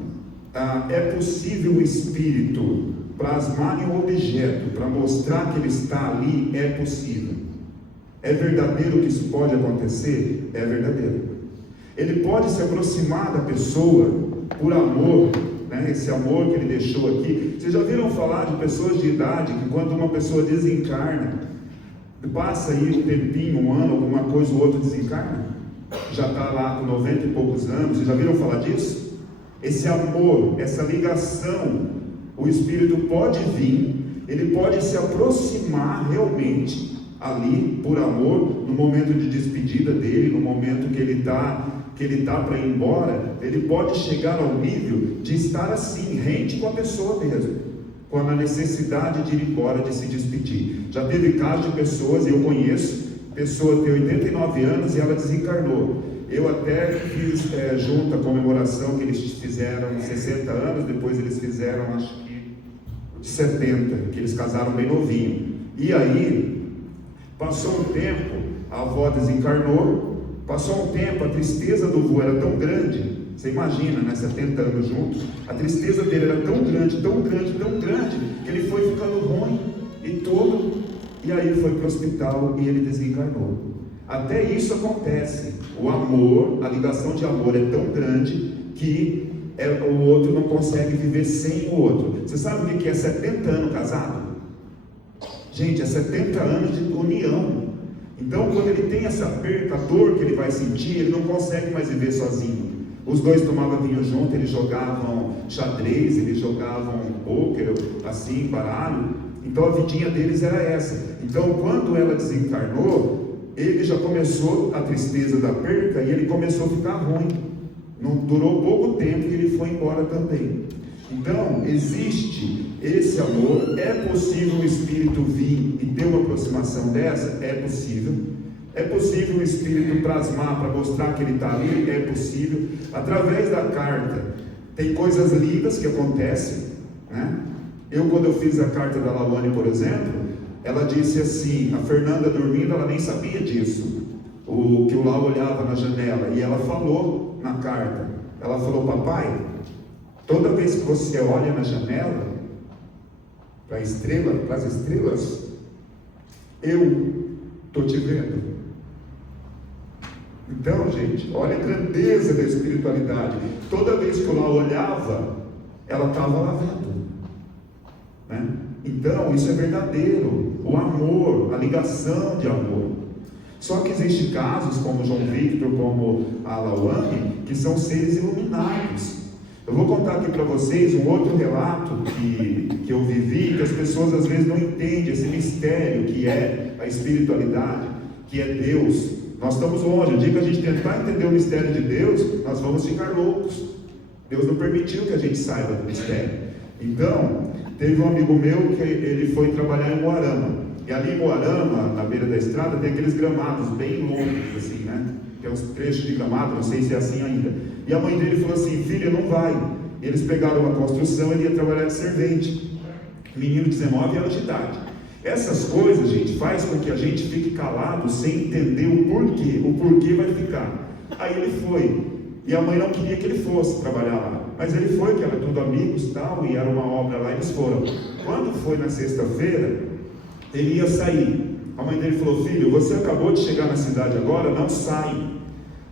é possível o Espírito plasmar em um objeto para mostrar que ele está ali? É possível. É verdadeiro que isso pode acontecer? É verdadeiro. Ele pode se aproximar da pessoa por amor, né? Esse amor que ele deixou aqui. Vocês já viram falar de pessoas de idade que quando uma pessoa desencarna, passa aí um tempinho, um ano, alguma coisa, o outro desencarna? Já está lá com 90 e poucos anos. Vocês já viram falar disso? Esse amor, essa ligação, o Espírito pode vir, ele pode se aproximar realmente ali por amor, no momento de despedida dele, no momento que ele está para ir embora. Ele pode chegar ao nível de estar assim, rente com a pessoa mesmo, com a necessidade de ir embora, de se despedir. Já teve casos de pessoas, eu conheço, pessoa tem 89 anos e ela desencarnou. Eu até fiz junto a comemoração que eles fizeram 60 anos, depois eles fizeram acho que 70, que eles casaram bem novinho. E aí, passou um tempo, a avó desencarnou, passou um tempo, a tristeza do vô era tão grande, você imagina, né, 70 anos juntos, a tristeza dele era tão grande, tão grande, tão grande, que ele foi ficando ruim e todo, e aí foi para o hospital e ele desencarnou. Até isso acontece. O amor, a ligação de amor é tão grande que o outro não consegue viver sem o outro. Você sabe o que é 70 anos casado? Gente, é 70 anos de união. Então, quando ele tem essa perca, a dor que ele vai sentir, ele não consegue mais viver sozinho. Os dois tomavam vinho junto, eles jogavam xadrez, eles jogavam pôquer, assim, baralho. Então, a vidinha deles era essa. Então, quando ela desencarnou, ele já começou a tristeza da perca e ele começou a ficar ruim. Não durou pouco tempo e ele foi embora também. Então, existe esse amor. É possível o Espírito vir e ter uma aproximação dessa? É possível. É possível o Espírito plasmar para mostrar que ele está ali? É possível. Através da carta, tem coisas lindas que acontecem, né? Quando eu fiz a carta da Lawane, por exemplo, ela disse assim, a Fernanda dormindo, ela nem sabia disso, que o Lau olhava na janela, e ela falou na carta, ela falou: papai, toda vez que você olha na janela, para as estrelas, eu estou te vendo. Então, gente, olha a grandeza da espiritualidade. Toda vez que o Lau olhava, ela estava lá vendo, né? Então, isso é verdadeiro, o amor, a ligação de amor. Só que existem casos, como João Victor, como a Lawane, que são seres iluminados. Eu vou contar aqui para vocês um outro relato que eu vivi, que as pessoas às vezes não entendem esse mistério que é a espiritualidade, que é Deus. Nós estamos longe. O dia que a gente tentar entender o mistério de Deus, nós vamos ficar loucos. Deus não permitiu que a gente saiba do mistério. Então, teve um amigo meu que ele foi trabalhar em Moarama. E ali em Moarama, na beira da estrada, tem aqueles gramados bem longos, assim, né? Tem uns trechos de gramado, não sei se é assim ainda. E a mãe dele falou assim: filho, não vai. E eles pegaram uma construção e ele ia trabalhar de servente. Menino de 19 anos de idade. Essas coisas, gente, faz com que a gente fique calado sem entender o porquê. O porquê vai ficar. Aí ele foi. E a mãe não queria que ele fosse trabalhar lá. Mas ele foi, que era tudo amigos e tal, e era uma obra lá, eles foram. Quando foi na sexta-feira, ele ia sair. A mãe dele falou: filho, você acabou de chegar na cidade agora, não sai.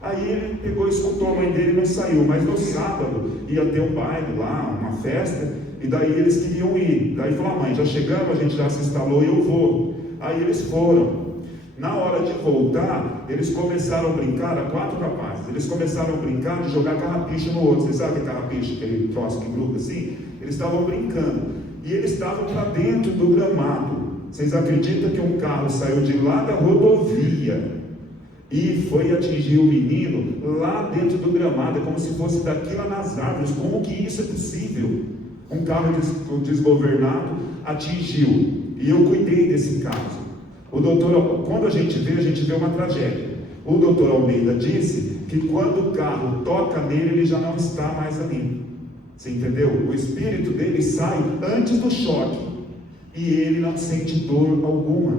Aí ele pegou e escutou a mãe dele e não saiu. Mas no sábado ia ter um baile lá, uma festa, e daí eles queriam ir. Daí falou: mãe, já chegamos, a gente já se instalou e eu vou. Aí eles foram. Na hora de voltar, eles começaram a brincar, a 4 rapazes, eles começaram a brincar de jogar carrapicho no outro. Vocês sabem o que é carrapicho, aquele troço que gruda assim? Eles estavam brincando, e eles estavam lá dentro do gramado. Vocês acreditam que um carro saiu de lá da rodovia e foi atingir o menino lá dentro do gramado? É como se fosse daqui lá nas árvores. Como que isso é possível? Um carro desgovernado atingiu, e eu cuidei desse caso. O doutor, quando a gente vê uma tragédia. O doutor Almeida disse que quando o carro toca nele, ele já não está mais ali. Você entendeu? O espírito dele sai antes do choque e ele não sente dor alguma.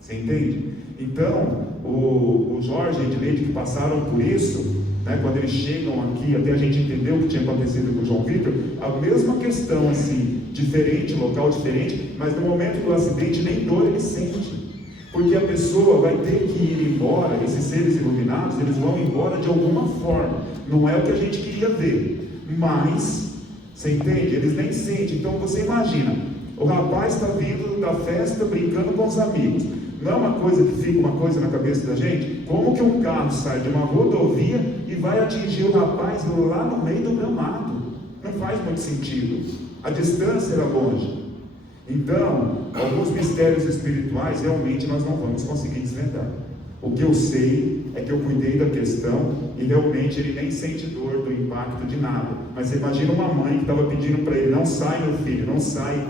Você entende? Então, o Jorge e a Edleide, que passaram por isso, né, quando eles chegam aqui, até a gente entender o que tinha acontecido com o João Vitor, a mesma questão assim, diferente, local diferente, mas no momento do acidente nem dor ele sente, porque a pessoa vai ter que ir embora, esses seres iluminados, eles vão embora de alguma forma, não é o que a gente queria ver, mas, você entende? Eles nem sentem. Então você imagina, o rapaz está vindo da festa brincando com os amigos, não é uma coisa que fica uma coisa na cabeça da gente? Como que um carro sai de uma rodovia e vai atingir o rapaz lá no meio do gramado? Não faz muito sentido, a distância era longe. Então, alguns mistérios espirituais realmente nós não vamos conseguir desvendar. O que eu sei é que eu cuidei da questão e realmente ele nem sente dor do impacto de nada. Mas você imagina uma mãe que estava pedindo para ele: não sai, meu filho, não sai,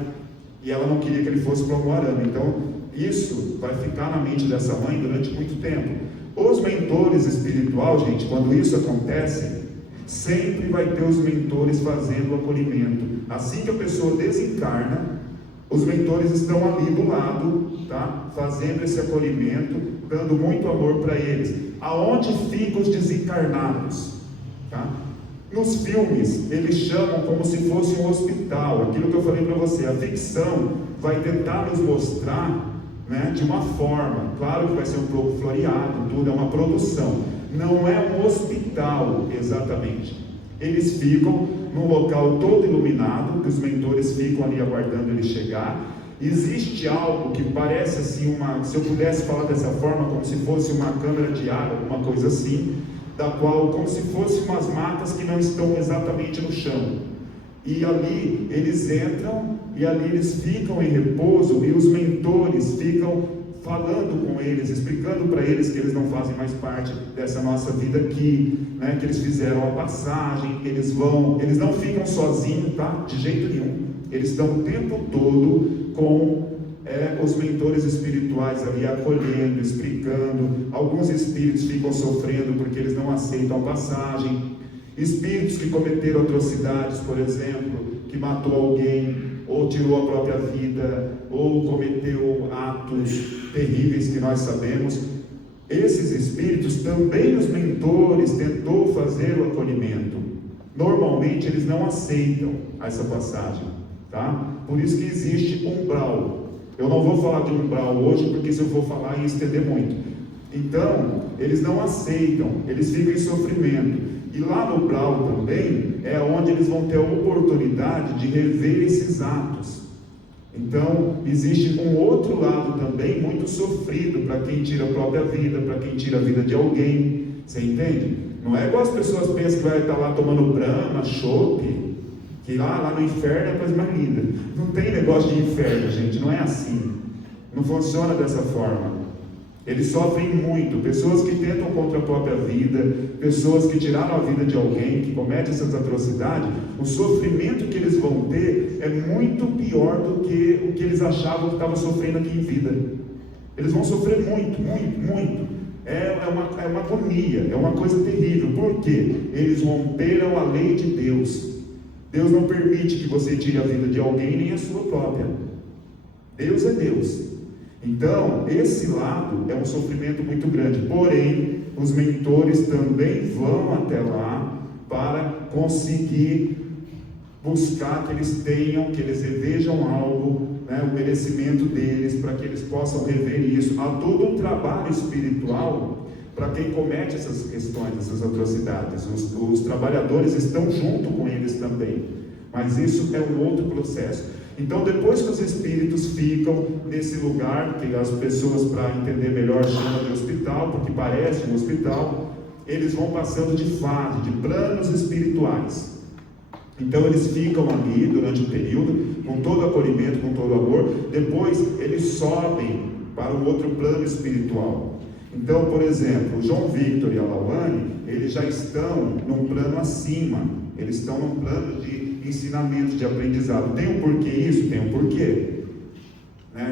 e ela não queria que ele fosse para o arame. Então isso vai ficar na mente dessa mãe durante muito tempo. Os mentores espirituais, gente, quando isso acontece, sempre vai ter os mentores fazendo o acolhimento. Assim que a pessoa desencarna, os mentores estão ali do lado, tá? Fazendo esse acolhimento, dando muito amor para eles. Aonde ficam os desencarnados? Tá? Nos filmes, eles chamam como se fosse um hospital. Aquilo que eu falei para você, a ficção vai tentar nos mostrar, né, de uma forma, claro que vai ser um pouco floreado, tudo é uma produção, não é um hospital exatamente. Eles ficam num local todo iluminado, que os mentores ficam ali aguardando ele chegar. Existe algo que parece assim, se eu pudesse falar dessa forma, como se fosse uma câmara de ar, alguma coisa assim, da qual, como se fossem umas macas que não estão exatamente no chão. E ali eles entram, e ali eles ficam em repouso, e os mentores ficam falando com eles, explicando para eles que eles não fazem mais parte dessa nossa vida aqui, né? Que eles fizeram a passagem, eles não ficam sozinhos, tá? De jeito nenhum. Eles estão o tempo todo com os mentores espirituais ali acolhendo, explicando. Alguns espíritos ficam sofrendo porque eles não aceitam a passagem. Espíritos que cometeram atrocidades, por exemplo, que matou alguém, ou tirou a própria vida, ou cometeu atos terríveis que nós sabemos. Esses espíritos também os mentores tentou fazer o acolhimento. Normalmente eles não aceitam essa passagem, tá? Por isso que existe umbral. Eu não vou falar de umbral hoje, porque se eu for falar ia estender muito. Então, eles não aceitam, eles ficam em sofrimento. E lá no umbral também é onde eles vão ter a oportunidade de rever esses atos. Então, existe um outro lado também muito sofrido para quem tira a própria vida, para quem tira a vida de alguém. Você entende? Não é igual as pessoas pensam que vai estar lá tomando brama, chope, que lá no inferno é a coisa mais linda. Não tem negócio de inferno, gente, não é assim. Não funciona dessa forma. Eles sofrem muito, pessoas que tentam contra a própria vida, pessoas que tiraram a vida de alguém, que cometem essas atrocidades. O sofrimento que eles vão ter é muito pior do que o que eles achavam que estavam sofrendo aqui em vida. Eles vão sofrer muito, muito, muito. É uma agonia, é uma coisa terrível. Por quê? Eles romperam a lei de Deus. Deus não permite que você tire a vida de alguém, nem a sua própria. Deus é Deus. Então, esse lado é um sofrimento muito grande. Porém, os mentores também vão até lá para conseguir buscar que eles tenham, que eles revejam algo, né, o merecimento deles, para que eles possam rever isso. Há todo um trabalho espiritual para quem comete essas questões, essas atrocidades. Os trabalhadores estão junto com eles também, mas isso é um outro processo. Então, depois que os espíritos ficam nesse lugar, que as pessoas, para entender melhor, chamam de hospital, porque parece um hospital, eles vão passando de fase, de planos espirituais. Então, eles ficam ali durante o período, com todo acolhimento, com todo amor. Depois, eles sobem para um outro plano espiritual. Então, por exemplo, João Victor e a Lauane, eles já estão num plano acima, eles estão num plano de ensinamento, de aprendizado. Tem um porquê isso? Tem um porquê.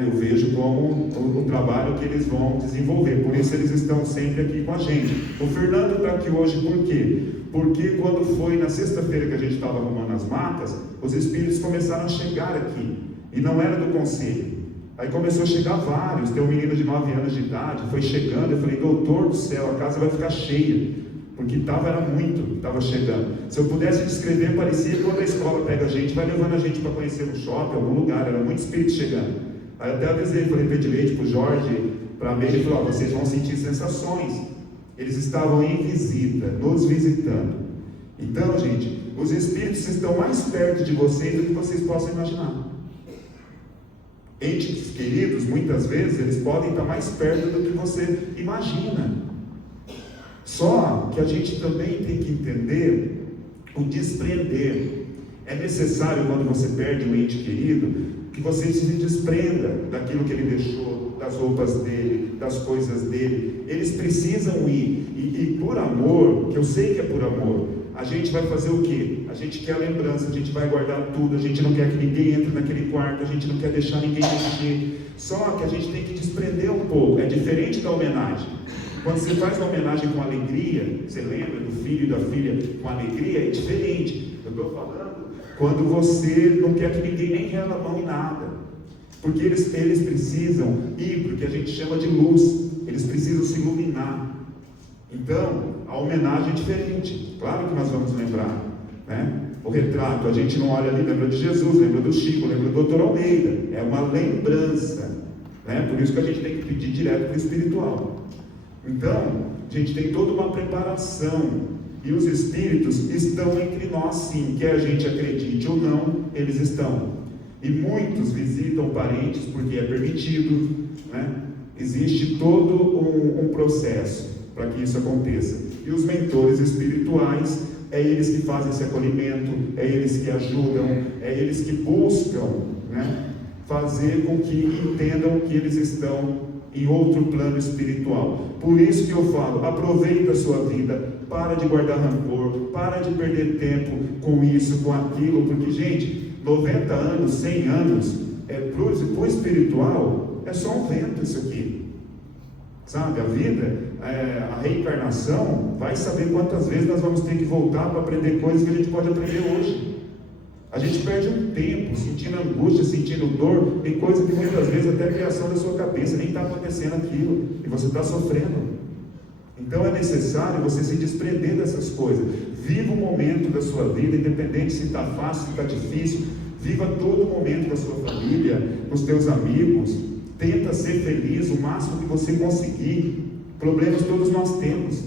Eu vejo como o trabalho que eles vão desenvolver, por isso eles estão sempre aqui com a gente. O Fernando está aqui hoje por quê? Porque quando foi na sexta-feira que a gente estava arrumando as macas, os espíritos começaram a chegar aqui, e não era do conselho. Aí começou a chegar vários. Tem um menino de 9 anos de idade, foi chegando, eu falei: doutor do céu, a casa vai ficar cheia. porque estava chegando. Se eu pudesse descrever, parecia quando a escola pega a gente, vai levando a gente para conhecer um shopping, algum lugar, era muito espírito chegando. Aí eu até avisei, falei para Edilete, para o Jorge, para a Meire, falou: vocês vão sentir sensações. Eles estavam em visita, nos visitando. Então, gente, os espíritos estão mais perto de vocês do que vocês possam imaginar. Entes queridos, muitas vezes, eles podem estar mais perto do que você imagina. Só que a gente também tem que entender o desprender. É necessário, quando você perde um ente querido, que você se desprenda daquilo que ele deixou, das roupas dele, das coisas dele. Eles precisam ir. E por amor, que eu sei que é por amor, a gente vai fazer o quê? A gente quer a lembrança, a gente vai guardar tudo, a gente não quer que ninguém entre naquele quarto, a gente não quer deixar ninguém mexer. Só que a gente tem que desprender um pouco. É diferente da homenagem. Quando você faz uma homenagem com alegria, você lembra do filho e da filha com alegria, é diferente. Eu estou falando quando você não quer que ninguém nem rela a mão em nada. Porque eles precisam ir, porque a gente chama de luz, eles precisam se iluminar. Então, a homenagem é diferente. Claro que nós vamos lembrar, né? O retrato, a gente não olha ali, lembra de Jesus, lembra do Chico, lembra do Dr. Almeida. É uma lembrança, né? Por isso que a gente tem que pedir direto para o espiritual. Então, a gente tem toda uma preparação. E os espíritos estão entre nós, sim. Quer a gente acredite ou não, eles estão. E muitos visitam parentes porque é permitido, né? Existe todo um processo para que isso aconteça. E os mentores espirituais, é eles que fazem esse acolhimento, é eles que ajudam, é eles que buscam, né, fazer com que entendam que eles estão em outro plano espiritual. Por isso que eu falo, aproveita a sua vida, para de guardar rancor, para de perder tempo com isso, com aquilo, porque, gente, 90 anos, 100 anos, pro espiritual, é só um vento isso aqui. Sabe, a vida, a reencarnação, vai saber quantas vezes nós vamos ter que voltar para aprender coisas que a gente pode aprender hoje. A gente perde um tempo sentindo angústia, sentindo dor, em coisa que muitas vezes até a criação da sua cabeça nem está acontecendo aquilo, e você está sofrendo. Então é necessário você se desprender dessas coisas. Viva o momento da sua vida, independente se está fácil, se está difícil. Viva todo o momento da sua família, com os teus amigos. Tenta ser feliz o máximo que você conseguir. Problemas todos nós temos,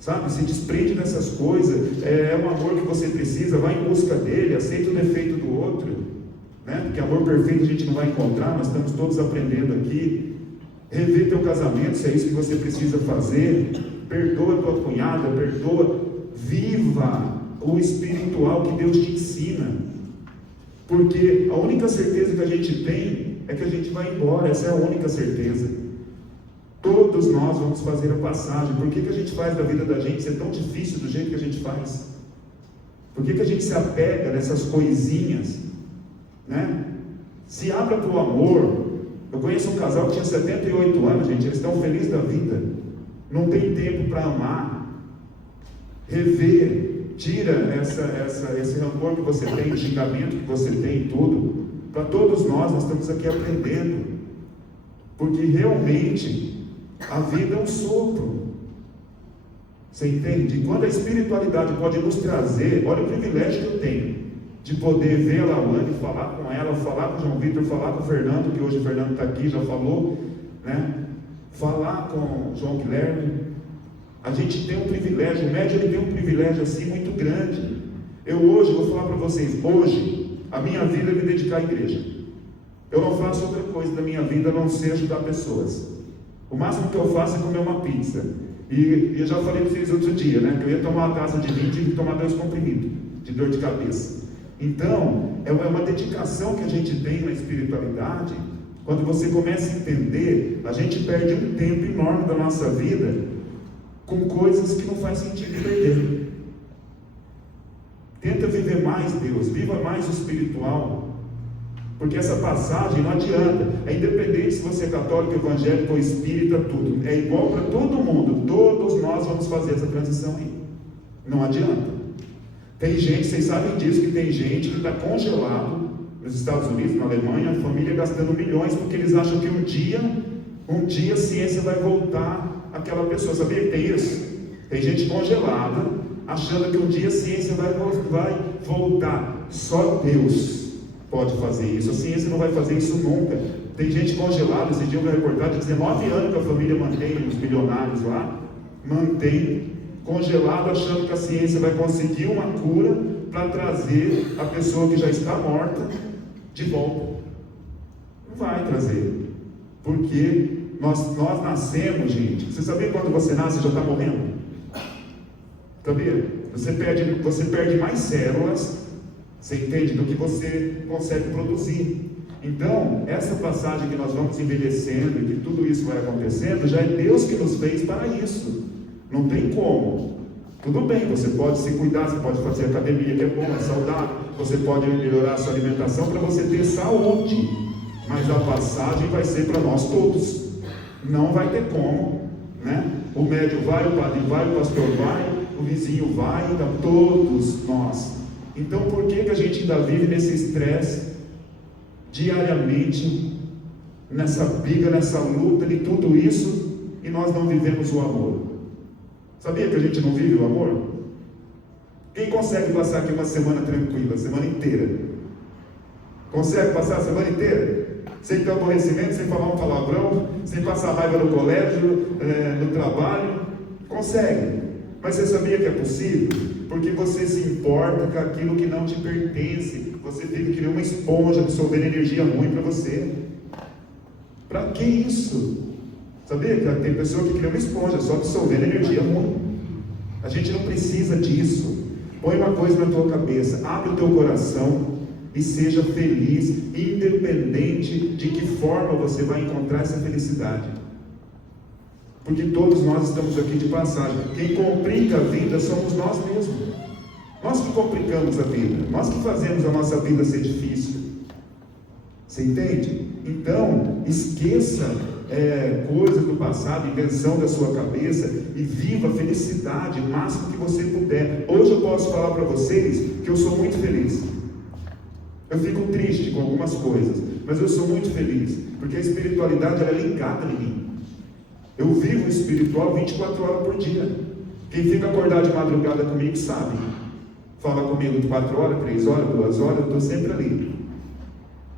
sabe? Se desprende dessas coisas. É um amor que você precisa, vai em busca dele, aceita o defeito do outro, né? Porque amor perfeito a gente não vai encontrar, nós estamos todos aprendendo aqui. Rever teu casamento, se é isso que você precisa fazer. Perdoa tua cunhada, perdoa. Viva o espiritual que Deus te ensina, porque a única certeza que a gente tem é que a gente vai embora. Essa é a única certeza. Todos nós vamos fazer a passagem. Por que a gente faz da vida da gente ser tão difícil do jeito que a gente faz? Por que a gente se apega nessas coisinhas, né? Se abra para o amor. Eu conheço um casal que tinha 78 anos, gente, eles estão felizes da vida. Não tem tempo para amar. Rever, tira esse rancor que você tem, o xingamento que você tem, tudo. Para todos nós estamos aqui aprendendo, porque realmente a vida é um sopro. Você entende? E quando a espiritualidade pode nos trazer, olha o privilégio que eu tenho de poder ver a Lawane, falar com ela, falar com o João Vitor, falar com o Fernando, que hoje o Fernando está aqui, já falou, né? Falar com o João Guilherme. A gente tem um privilégio, o médium ele tem um privilégio assim muito grande. Eu hoje, vou falar para vocês, hoje, a minha vida é me dedicar à igreja. Eu não faço outra coisa da minha vida a não ser ajudar pessoas. O máximo que eu faço é comer uma pizza. E eu já falei para vocês outro dia, né? Que eu ia tomar uma taça de vinho e tive que tomar 2 comprimidos de dor de cabeça. Então, é uma dedicação que a gente tem na espiritualidade. Quando você começa a entender, a gente perde um tempo enorme da nossa vida com coisas que não faz sentido perder. Tenta viver mais Deus, viva mais o espiritual. Porque essa passagem não adianta. É independente se você é católico, evangélico ou espírita, tudo. É igual para todo mundo. Todos nós vamos fazer essa transição aí. Não adianta. Tem gente, vocês sabem disso, que tem gente que está congelado nos Estados Unidos, na Alemanha, a família gastando milhões, porque eles acham que um dia a ciência vai voltar àquela pessoa. Sabia que tem isso? Tem gente congelada, achando que um dia a ciência vai voltar. Só Deus pode fazer isso. A ciência não vai fazer isso nunca. Tem gente congelada. Esse dia eu vi uma reportagem de 19 anos que a família mantém os bilionários lá, mantém congelado, achando que a ciência vai conseguir uma cura para trazer a pessoa que já está morta de volta. Não vai trazer, porque nós nascemos, gente. Você sabia que quando você nasce já está morrendo? Sabia? Você perde mais células, você entende, do que você consegue produzir. Então, essa passagem que nós vamos envelhecendo e que tudo isso vai acontecendo, já é Deus que nos fez para isso. Não tem como. Tudo bem, você pode se cuidar, você pode fazer academia, que é bom, é saudável, você pode melhorar a sua alimentação para você ter saúde, mas a passagem vai ser para nós todos. Não vai ter como, né? O médico vai, o padre vai, o pastor vai, o vizinho vai, então todos nós. Então por que a gente ainda vive nesse estresse diariamente, nessa briga, nessa luta de tudo isso, e nós não vivemos o amor? Sabia que a gente não vive o amor? Quem consegue passar aqui uma semana tranquila, a semana inteira? Consegue passar a semana inteira? Sem ter aborrecimento, sem falar um palavrão, sem passar raiva no colégio, no trabalho? Consegue. Mas você sabia que é possível? Porque você se importa com aquilo que não te pertence. Você vive que nem uma esponja absorvendo energia ruim para você. Para que isso? Sabia que tem pessoa que cria uma esponja só absorvendo energia ruim. A gente não precisa disso. Põe uma coisa na tua cabeça, abre o teu coração e seja feliz, independente de que forma você vai encontrar essa felicidade. Porque todos nós estamos aqui de passagem. Quem complica a vida somos nós mesmos. Nós que complicamos a vida, nós que fazemos a nossa vida ser difícil. Você entende? Então, esqueça coisas do passado, invenção da sua cabeça, e viva a felicidade o máximo que você puder. Hoje eu posso falar para vocês que eu sou muito feliz. Eu fico triste com algumas coisas, mas eu sou muito feliz, porque a espiritualidade ela é ligada em mim. Eu vivo o espiritual 24 horas por dia. Quem fica acordado de madrugada comigo sabe. Fala comigo de 4 horas, 3 horas, 2 horas, eu estou sempre ali.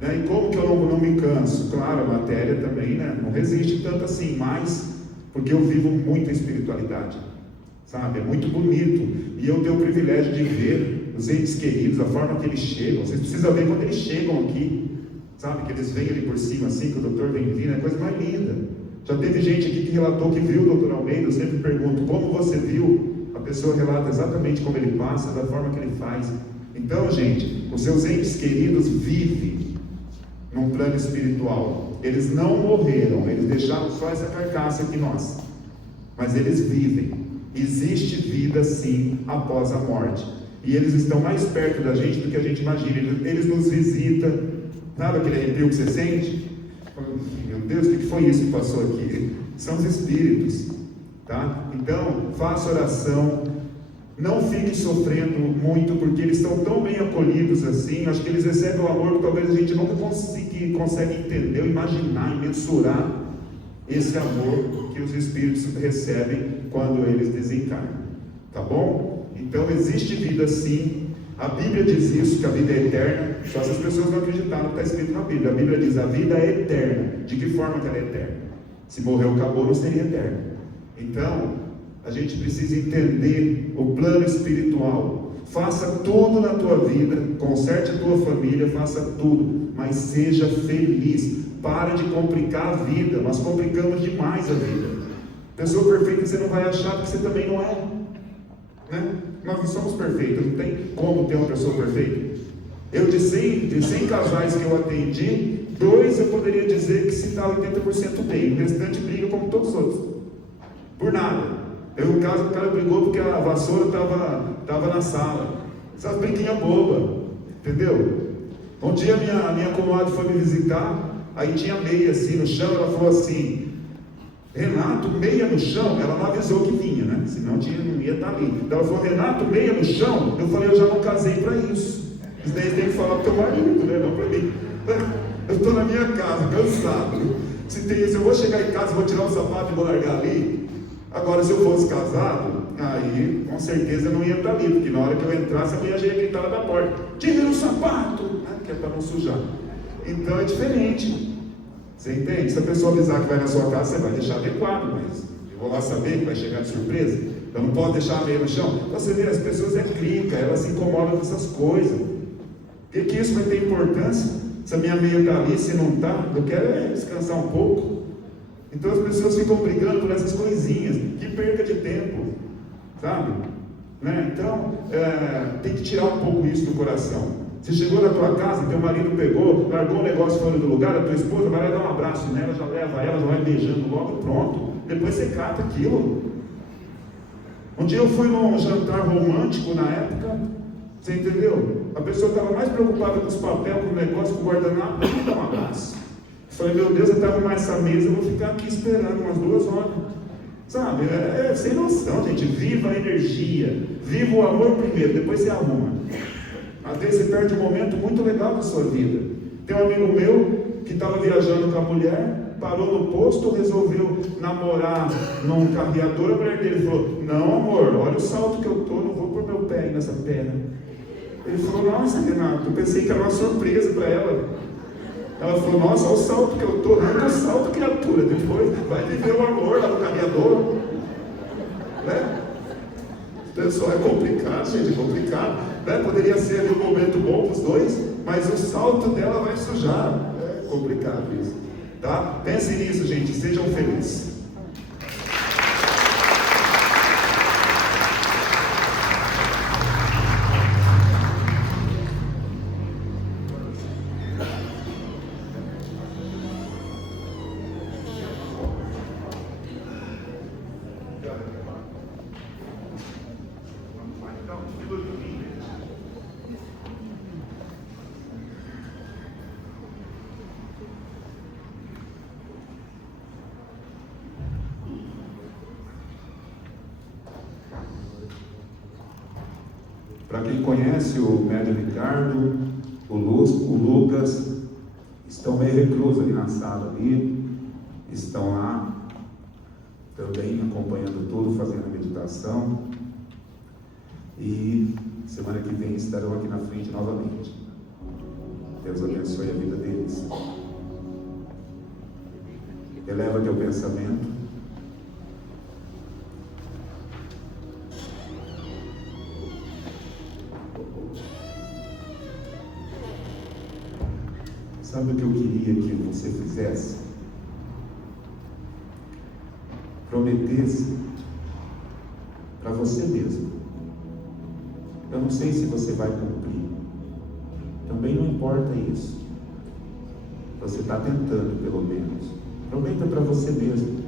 E como que eu não me canso? Claro, a matéria também, né? Não resiste tanto assim, mas porque eu vivo muito a espiritualidade, sabe? É muito bonito, e eu tenho o privilégio de ver os entes queridos, a forma que eles chegam. Vocês precisam ver quando eles chegam aqui, sabe? Que eles vêm ali por cima assim, que o doutor vem vindo, é a coisa mais linda. Já teve gente aqui que relatou que viu o doutor Almeida. Eu sempre pergunto, como você viu? A pessoa relata exatamente como ele passa, da forma que ele faz. Então, gente, os seus entes queridos vivem num plano espiritual. Eles não morreram, eles deixaram só essa carcaça aqui nós, mas eles vivem. Existe vida sim após a morte, e eles estão mais perto da gente do que a gente imagina. Eles nos visitam. Sabe aquele arrepio que você sente? Meu Deus, o que foi isso que passou aqui? São os espíritos, tá? Então faça oração. Não fique sofrendo muito, porque eles estão tão bem acolhidos assim. Acho que eles recebem o amor que talvez a gente nunca consegue entender, imaginar e mensurar esse amor que os espíritos recebem quando eles desencarnam. Tá bom? Então existe vida sim. A Bíblia diz isso, que a vida é eterna. Só se as pessoas não acreditaram no que está escrito na Bíblia. A Bíblia diz: a vida é eterna. De que forma que ela é eterna? Se morreu, acabou, não seria eterna. Então a gente precisa entender o plano espiritual. Faça tudo na tua vida, conserte a tua família, faça tudo, mas seja feliz. Pare de complicar a vida. Nós complicamos demais a vida. Pessoa perfeita você não vai achar, porque você também não é, né? Nós não somos perfeitos, não tem como ter uma pessoa perfeita. Eu de 100 casais que eu atendi, 2 eu poderia dizer que se está 80% bem, o restante briga como todos os outros, por nada. Teve um caso que o cara brigou porque a vassoura estava na sala. Essas briguinhas bobas, entendeu? Um dia minha comadre foi me visitar, aí tinha meia assim no chão. Ela falou assim: Renato, meia no chão? Ela não avisou que vinha, né? Senão não ia estar ali. Então ela falou: Renato, meia no chão? Eu falei: eu já não casei para isso. Isso daí tem que falar pro teu marido, né? Não para mim. Eu estou na minha casa, cansado. Se eu vou chegar em casa, vou tirar o sapato e vou largar ali. Agora, se eu fosse casado, aí com certeza eu não ia estar ali, porque na hora que eu entrasse a mulher já ia gritar lá da porta: tira o sapato, né? Que é para não sujar. Então é diferente, você entende? Se a pessoa avisar que vai na sua casa, você vai deixar adequado, mas eu vou lá saber que vai chegar de surpresa, eu não posso deixar a meia no chão. Então você vê, as pessoas crica, elas se incomodam com essas coisas. O que isso vai ter importância? Se a minha meia está ali, se não está, eu quero descansar um pouco. Então as pessoas ficam brigando por essas coisinhas, que perca de tempo, sabe? Né? Então, tem que tirar um pouco isso do coração. Você chegou na tua casa, teu marido pegou, largou o negócio fora do lugar, a tua esposa vai lá dar um abraço nela, já leva ela, já vai beijando logo, pronto. Depois você cata aquilo. Um dia eu fui num jantar romântico na época, você entendeu? A pessoa estava mais preocupada com os papéis, com o negócio, com o guardanapo, do que dar um abraço. Eu falei: meu Deus, até arrumar essa mesa, eu vou ficar aqui esperando umas 2 horas. Sabe? Sem noção, gente. Viva a energia, viva o amor primeiro, depois você arruma. Às vezes você perde um momento muito legal da sua vida. Tem um amigo meu que estava viajando com a mulher, parou no posto, resolveu namorar num carreador. A mulher dele falou: não, amor, olha o salto que eu estou, não vou pôr meu pé aí nessa perna. Ele falou: nossa, Renato, eu pensei que era uma surpresa para ela. Ela falou: nossa, olha o salto que eu estou. Não é o salto, criatura, depois vai viver o amor lá no carreador, né? Pessoal, é complicado, gente, é complicado, né? Poderia ser ali um momento bom para os dois, mas o salto dela vai sujar. É complicado isso, tá? Pense nisso, gente, sejam felizes. Para quem conhece o Médio Ricardo, o Lucas, estão meio reclusos ali na sala ali, estão lá também acompanhando tudo, fazendo meditação, e semana que vem estarão aqui na frente novamente. Deus abençoe a vida deles. Eleva teu pensamento. Sabe o que eu queria que você fizesse? Prometesse para você mesmo. Eu não sei se você vai cumprir. Também não importa isso. Você está tentando, pelo menos. Prometa para você mesmo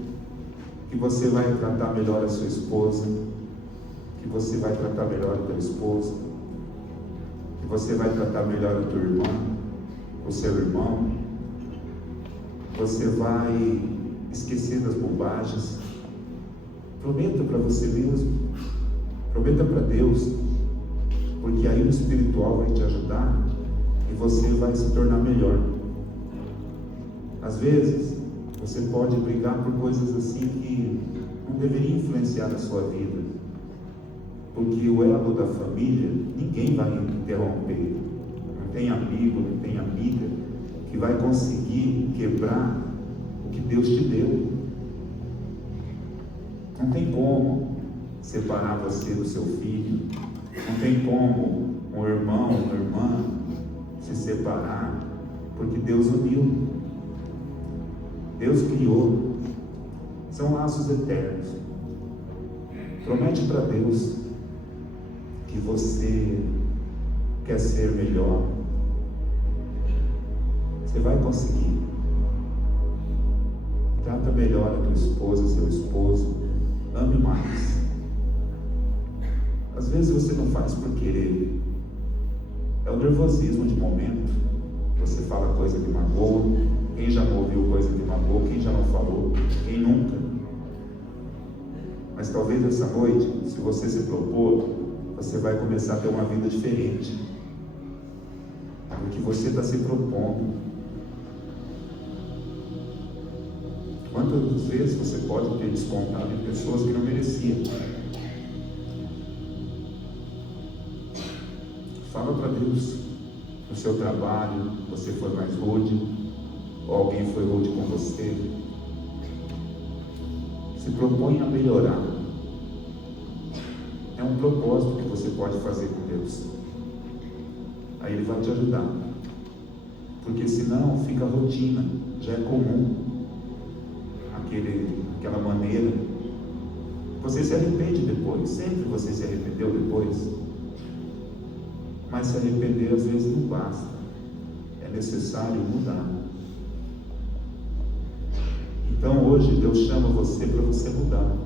que você vai tratar melhor a sua esposa, que você vai tratar melhor o teu esposo, que você vai tratar melhor a tua irmã, o seu irmão. Você vai esquecer das bobagens. Prometa para você mesmo, prometa para Deus, porque aí o espiritual vai te ajudar e você vai se tornar melhor. Às vezes você pode brigar por coisas assim que não deveriam influenciar a sua vida, porque o elo da família ninguém vai interromper. Não tem amigo, não tem amiga que vai conseguir quebrar o que Deus te deu. Não tem como separar você do seu filho. Não tem como um irmão, uma irmã se separar, porque Deus uniu. Deus criou. São laços eternos. Promete para Deus que você quer ser melhor. Você vai conseguir. Trata melhor a tua esposa, seu esposo. Ame mais. Às vezes você não faz por querer. É o nervosismo de momento. Você fala coisa que magoa. Quem já não ouviu coisa que magoa? Quem já não falou? Quem nunca? Mas talvez essa noite, se você se propor, você vai começar a ter uma vida diferente. Porque você está se propondo. Quantas vezes você pode ter descontado em pessoas que não mereciam? Fala para Deus. No seu trabalho, você foi mais rude, ou alguém foi rude com você. Se propõe a melhorar. É um propósito que você pode fazer com Deus. Aí Ele vai te ajudar. Porque senão fica rotina, já é comum. Aquela maneira. Você se arrepende depois. Sempre você se arrependeu depois. Mas se arrepender às vezes não basta. É necessário mudar. Então hoje Deus chama você para você mudar.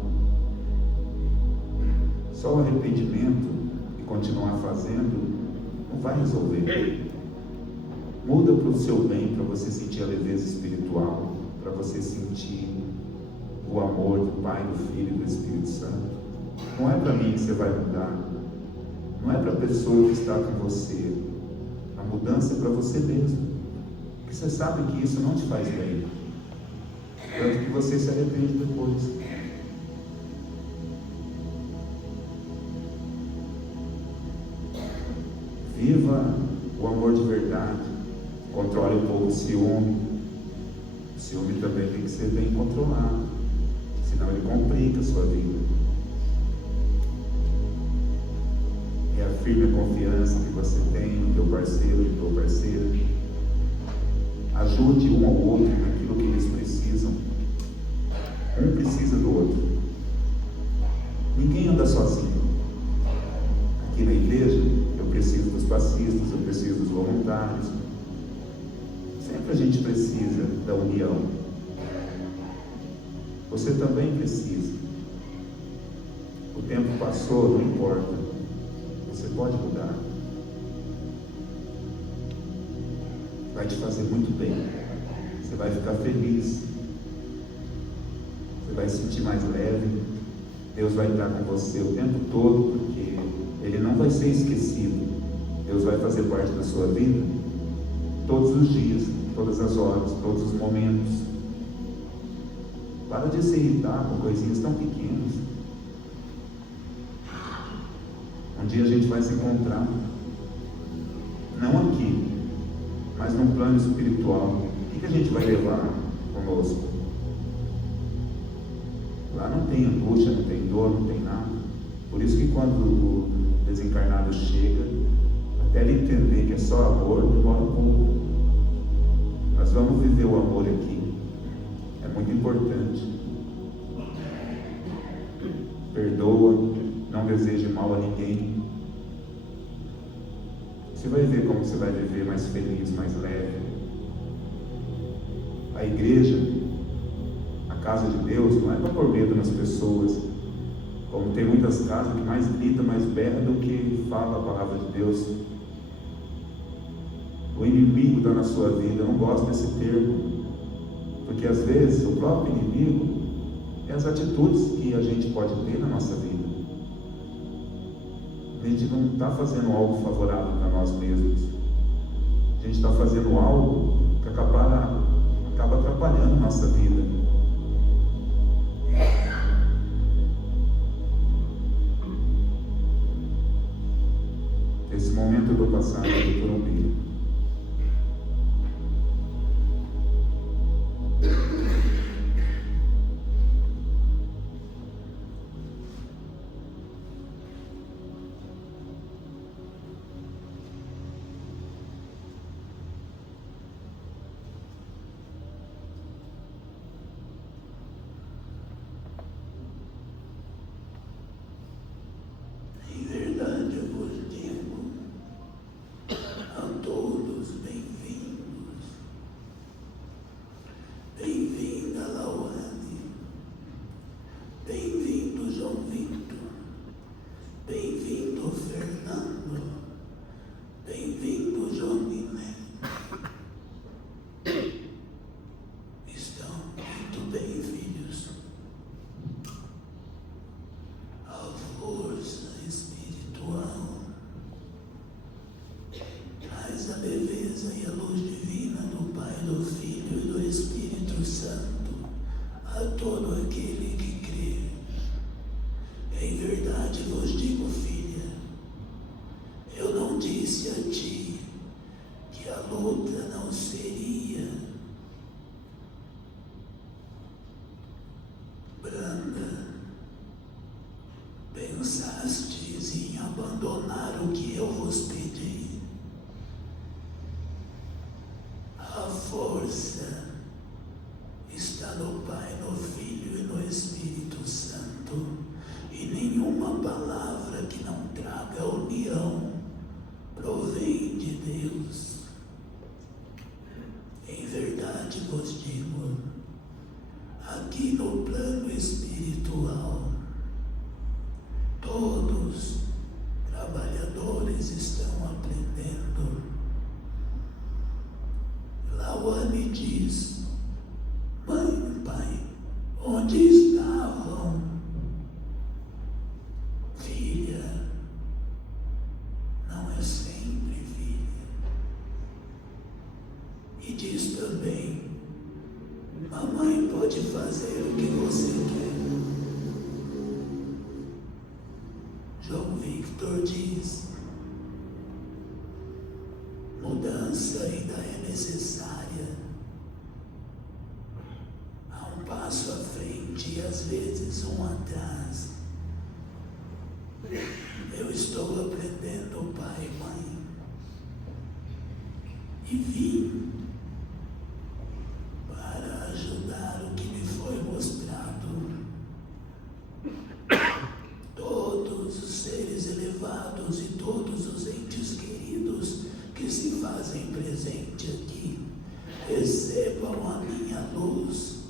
Só o arrependimento e continuar fazendo não vai resolver. Muda para o seu bem, para você sentir a leveza espiritual, para você sentir o amor do Pai, do Filho e do Espírito Santo. Não é para mim que você vai mudar. Não é para a pessoa que está com você. A mudança é para você mesmo. Porque você sabe que isso não te faz bem. Tanto que você se arrepende depois. Viva o amor de verdade. Controle um pouco o ciúme. O ciúme também tem que ser bem controlado. Senão ele complica a sua vida. Reafirme a confiança que você tem no teu parceiro e tua parceira. Ajude um ao outro naquilo que eles precisam. Um precisa do outro. Ninguém anda sozinho. Aqui na igreja, eu preciso dos passistas, eu preciso dos voluntários. Sempre a gente precisa da união. Você também precisa. O tempo passou, não importa. Você pode mudar. Vai te fazer muito bem. Você vai ficar feliz. Você vai se sentir mais leve. Deus vai estar com você o tempo todo, porque Ele não vai ser esquecido. Deus vai fazer parte da sua vida todos os dias, todas as horas, todos os momentos. Para de se irritar com coisinhas tão pequenas. Um dia a gente vai se encontrar, não aqui, mas num plano espiritual. O que a gente vai levar conosco? Lá não tem angústia, não tem dor, não tem nada. Por isso que quando o desencarnado chega, até ele entender que é só amor, demora um pouco. Nós vamos viver o amor aqui. É muito importante. Perdoa, não deseje mal a ninguém. Você vai ver como você vai viver mais feliz, mais leve. A igreja, a casa de Deus, não é para pôr medo nas pessoas. Como tem muitas casas que mais grita, mais berra do que fala a palavra de Deus. O inimigo está na sua vida. Eu não gosto desse termo, porque às vezes o próprio inimigo é as atitudes que a gente pode ter na nossa vida. A gente não está fazendo algo favorável para nós mesmos. A gente está fazendo algo que acaba atrapalhando a nossa vida. Esse momento eu vou passar para o Dr. Almeida. Em verdade vos digo, filha, eu não disse a ti que a luta não seria branda, pensastes em abandonar o que eu vos pedi. A força está no Pai, no Filho e no Espírito Santo, e nenhuma palavra que não traga união provém de Deus. Em verdade vos digo, aqui no plano espiritual, todos trabalhadores estão aprendendo. Lawane diz: mãe, pai, onde estavam? Filha, não é sempre filha. E diz também: mamãe pode fazer o que você quer. João Victor diz: mudança ainda é necessária. Há um passo à frente e às vezes um atrás. Eu estou aprendendo, pai e mãe, e vim para ajudar o que me foi mostrado. Todos os seres elevados e todos os entes queridos que se fazem presente aqui, recebam a minha luz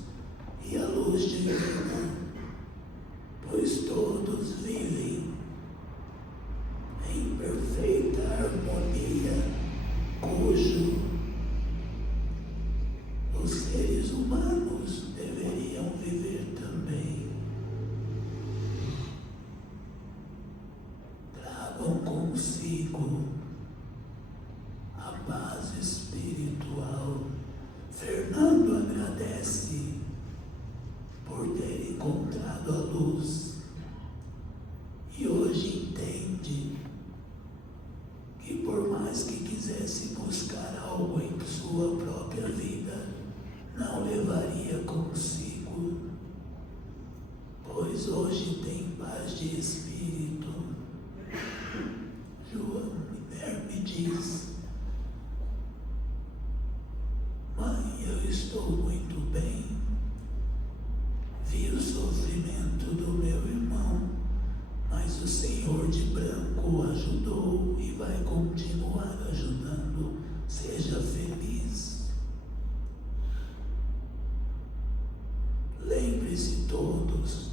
e a luz divina, pois todos vivem em perfeita harmonia, cujo os seres humanos deveriam viver também. Tragam consigo a paz espiritual. Fernando agradece por ter encontrado a luz e hoje entende que por mais que quisesse buscar algo em sua própria vida, não levaria consigo, pois hoje tem paz de espírito. João Minerva diz: mãe, eu estou muito bem. Vi o sofrimento do meu irmão, mas o Senhor de branco o ajudou e vai continuar ajudando. Seja feliz. Lembre-se todos,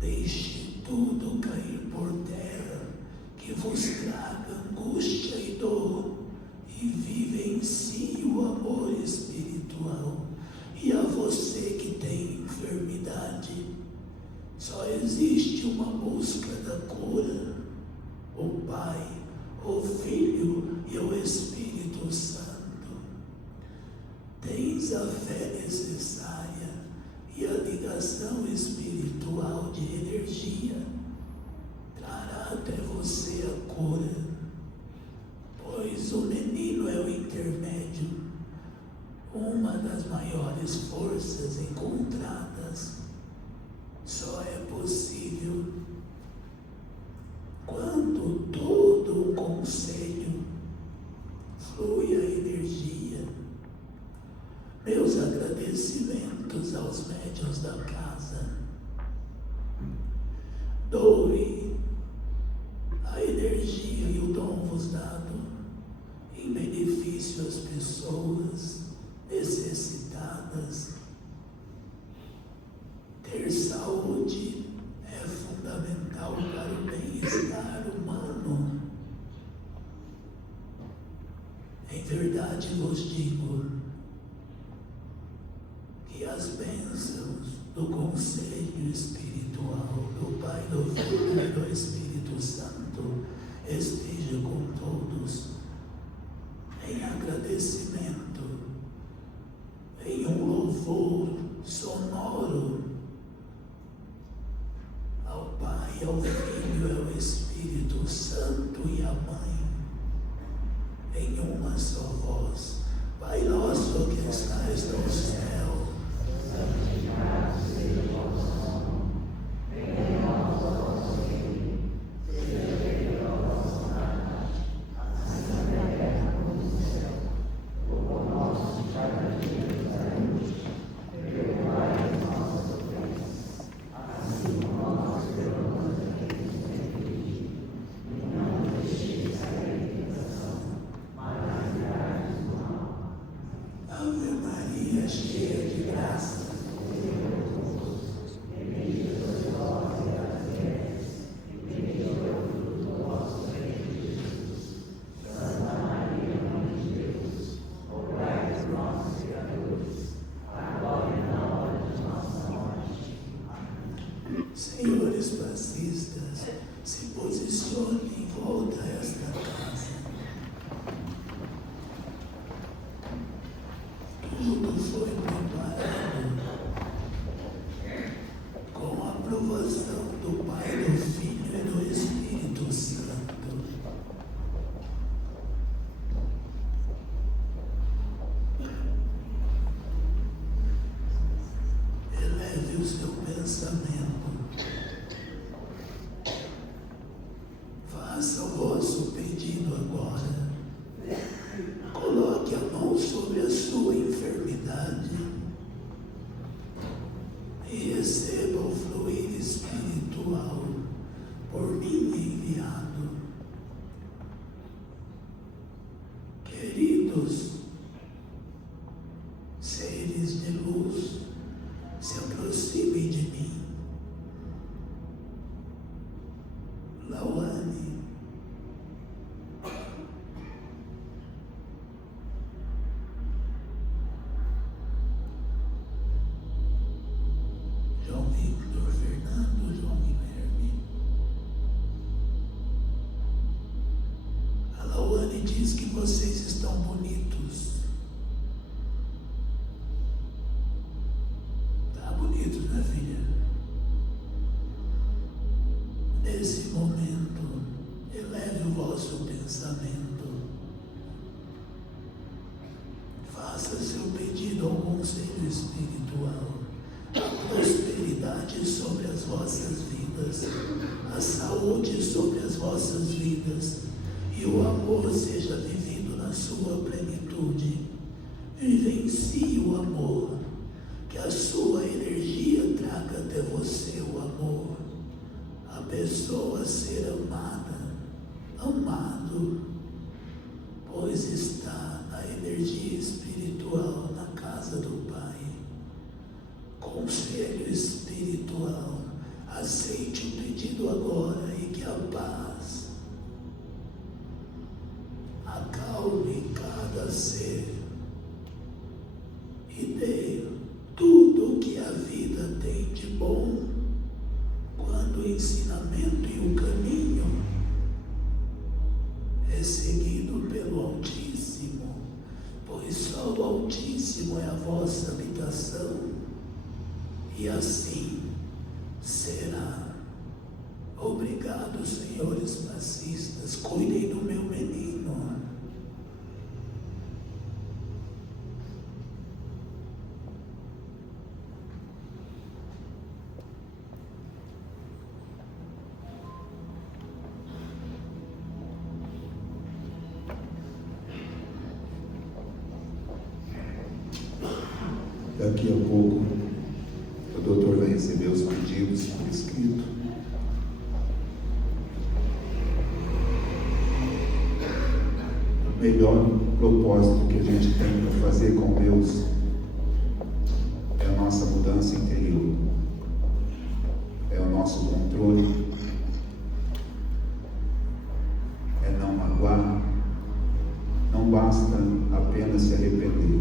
deixe tudo cair por terra, que vos traga angústia e dor, e vivencie o amor espiritual. E a você que tem enfermidade, só existe uma busca da cura: o Pai, o Filho e o Espírito Santo. Tens a fé necessária e a ligação espiritual de energia trará até você a cura, pois o menino é o intermédio, uma das maiores forças encontradas. Só é possível quando todo o conselho flui a energia. Meus agradecimentos aos médiuns da casa. Doe a energia e o dom vos dado em benefício às pessoas necessitadas. Ter saúde é fundamental para o bem-estar humano. Em verdade vos digo que as bênçãos do conselho espiritual do Pai, do Filho e do Espírito Santo esteja com todos, em agradecimento, em um louvor sonoro ao Pai, ao Filho e ao Espírito Santo e à Mãe, em uma só voz. Pai nosso que estais no céu, santificado seja o vosso nome. Venha a nós o vosso reino. Seja feita a vossa vontade, assim na terra como no céu. O pão nosso de cada dia nos dai hoje. Perdoai as nossas ofensas, assim como nós perdoamos a quem nos tem ofendido. E não nos deixeis cair em tentação, mas livrai-nos do mal. Ave Maria, cheia de graça, senhores passistas, se posicionem em volta a esta casa. Tudo foi preparado com a aprovação do Pai, do Filho e do Espírito Santo. Eleve o seu pensamento. Faça o vosso pedido agora. Coloque a mão sobre a sua enfermidade e receba o fluir espiritual por mim enviado. Queridos seres de luz, se aproximem de mim. Lauane, João Victor, Fernando, João Guilherme. A Lauane diz que vocês estão bonitos. Tá bonito, né, filha? Nesse momento, eleve o vosso pensamento. Faça seu pedido ao conselho espiritual. A prosperidade sobre as vossas vidas, a saúde sobre as vossas vidas e o amor seja vivido na sua plenitude. Vivencie o amor, que a sua energia traga até você o amor. A pessoa ser amada, amado, pois está na energia espiritual na casa do Pai. Conselho espiritual, aceite o pedido agora e que a paz acalme cada ser e dê tudo o que a vida tem de bom quando o ensinamento e o caminho é seguido pelo Altíssimo, pois só o Altíssimo é a vossa habitação. E assim será. Obrigado, senhores passistas. Cuidem do meu menino. Daqui a pouco, o doutor vai receber os pedidos por escrito. O melhor propósito que a gente tem para fazer com Deus é a nossa mudança interior, é o nosso controle, é não magoar. Não basta apenas se arrepender,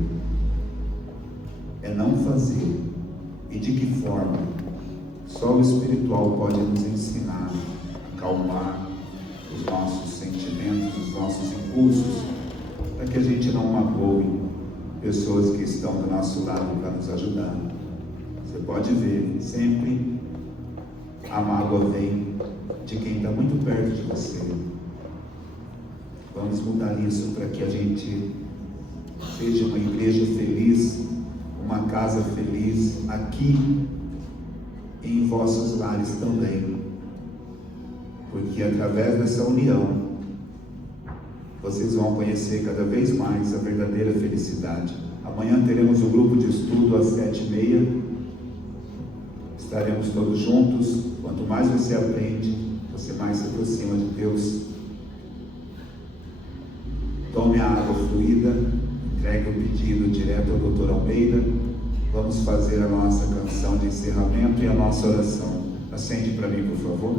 é não fazer. E de que forma? Só o espiritual pode nos ensinar a acalmar os nossos sentimentos, os nossos impulsos, para que a gente não magoe pessoas que estão do nosso lado para nos ajudar. Você pode ver, sempre a mágoa vem de quem está muito perto de você. Vamos mudar isso para que a gente seja uma igreja feliz, uma casa feliz aqui em vossos lares também, porque através dessa união vocês vão conhecer cada vez mais a verdadeira felicidade. Amanhã teremos um grupo de estudo às 7h30, estaremos todos juntos. Quanto mais você aprende, você mais se aproxima de Deus. Tome a água fluida, entregue o pedido direto ao Dr. Almeida. Vamos fazer a nossa canção de encerramento e a nossa oração. Acende para mim, por favor.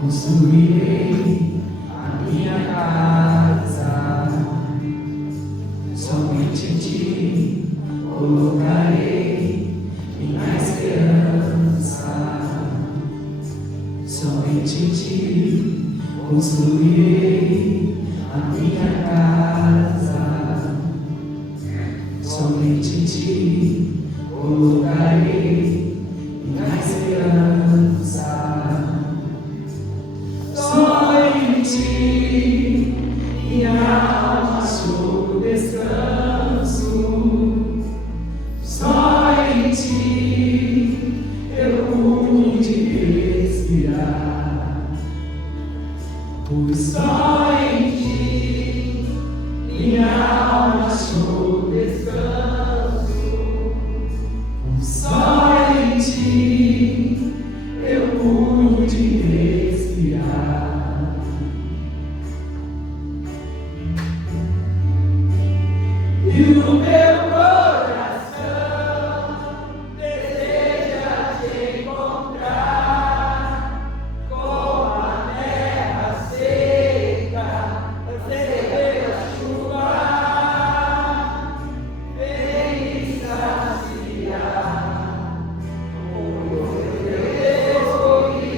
Construirei a minha casa, somente em ti colocarei minha esperança, somente em ti construirei a minha casa, somente em ti colocarei minha esperança. Só em ti minha alma achou descanso. Só em ti eu pude respirar. Pois só em ti minha alma achou descanso. Só em ti eu pude respirar. E o meu coração deseja te encontrar, como a terra seca anseia a chuva. Vem me saciar, pois eu descobri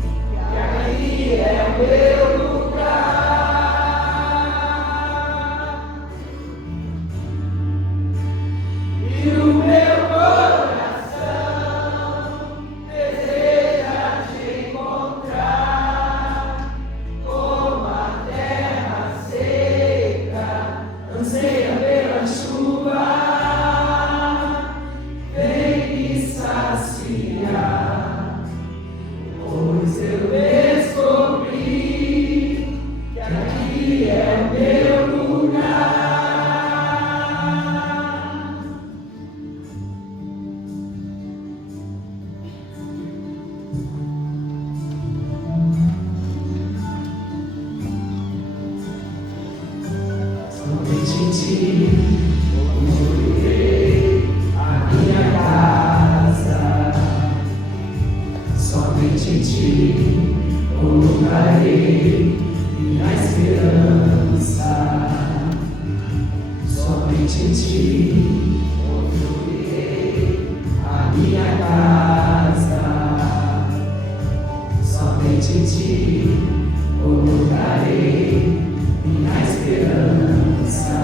que aqui é o meu lugar. E o meu coração deseja te encontrar, como a terra seca anseia pela chuva. Vem me saciar, pois eu descobri que aqui é o meu lugar. Somente em ti construirei a minha casa, somente em ti colocarei minha esperança, somente em ti construirei a minha casa, somente em ti colocarei minha esperança.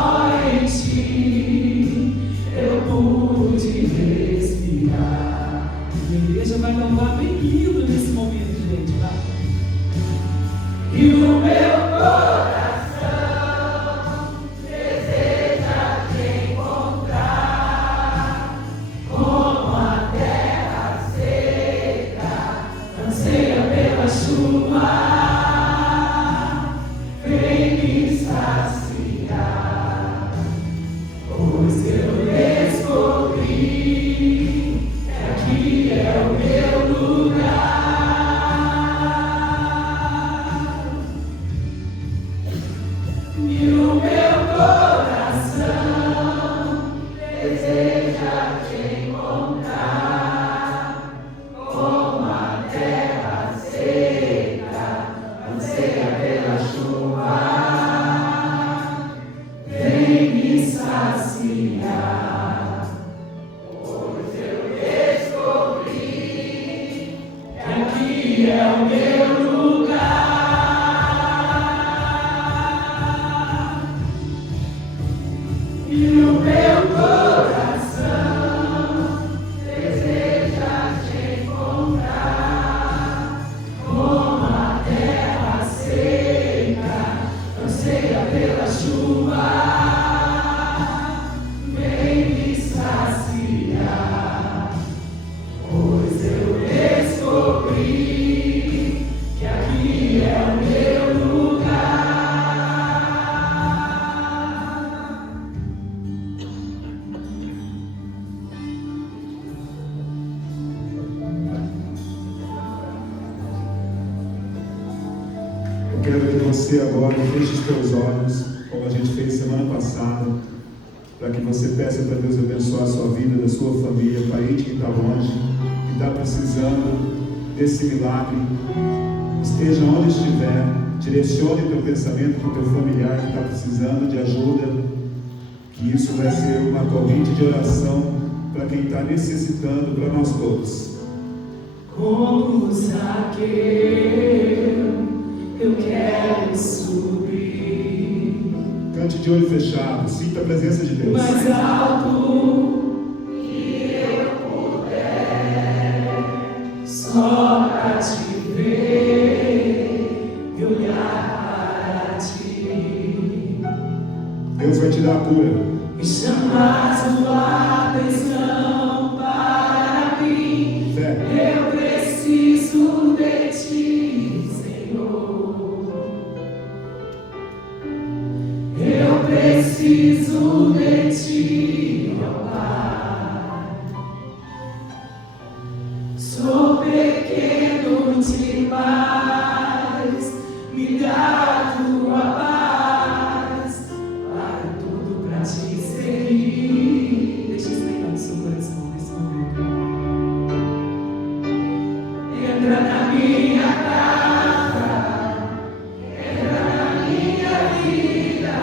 só em ti eu pude respirar. E a igreja vai louvar bem lindo nesse momento, gente. Vai. E o meu coração deseja te encontrar, como a terra seca anseia pela chuva. Vem me saciar, pois eu descobri que aqui é o meu lugar. E o meu coração deseja te encontrar, como a terra seca anseia pela chuva. Vem me saciar, pois eu descobri que aqui é o meu lugar. E o meu coração deseja te encontrar, como a terra seca anseia pela chuva. Vem me saciar, pois eu descobri que aqui é o meu lugar. Eu quero que você agora feche os teus olhos, como a gente fez semana passada, para que você peça para Deus abençoar a sua vida, da sua família, parente que está longe, que está precisando desse milagre. Esteja onde estiver, direcione teu pensamento para o teu familiar que está precisando de ajuda, que isso vai ser uma corrente de oração para quem está necessitando, para nós todos. Como Zaqueu, eu quero subir Cante de olho fechado, sinta a presença de Deus. mais alto que eu puder, só para te ver e olhar para ti. Deus vai te dar a cura. Me chamar sua atenção para mim. Fé. Eu preciso de ti, Senhor. Eu preciso de ti, ó Pai. Sou pequeno demais, me dá a tua paz, para tudo pra te servir. Deixa isso aí no seu coração nesse momento. Entra na minha casa, entra na minha vida,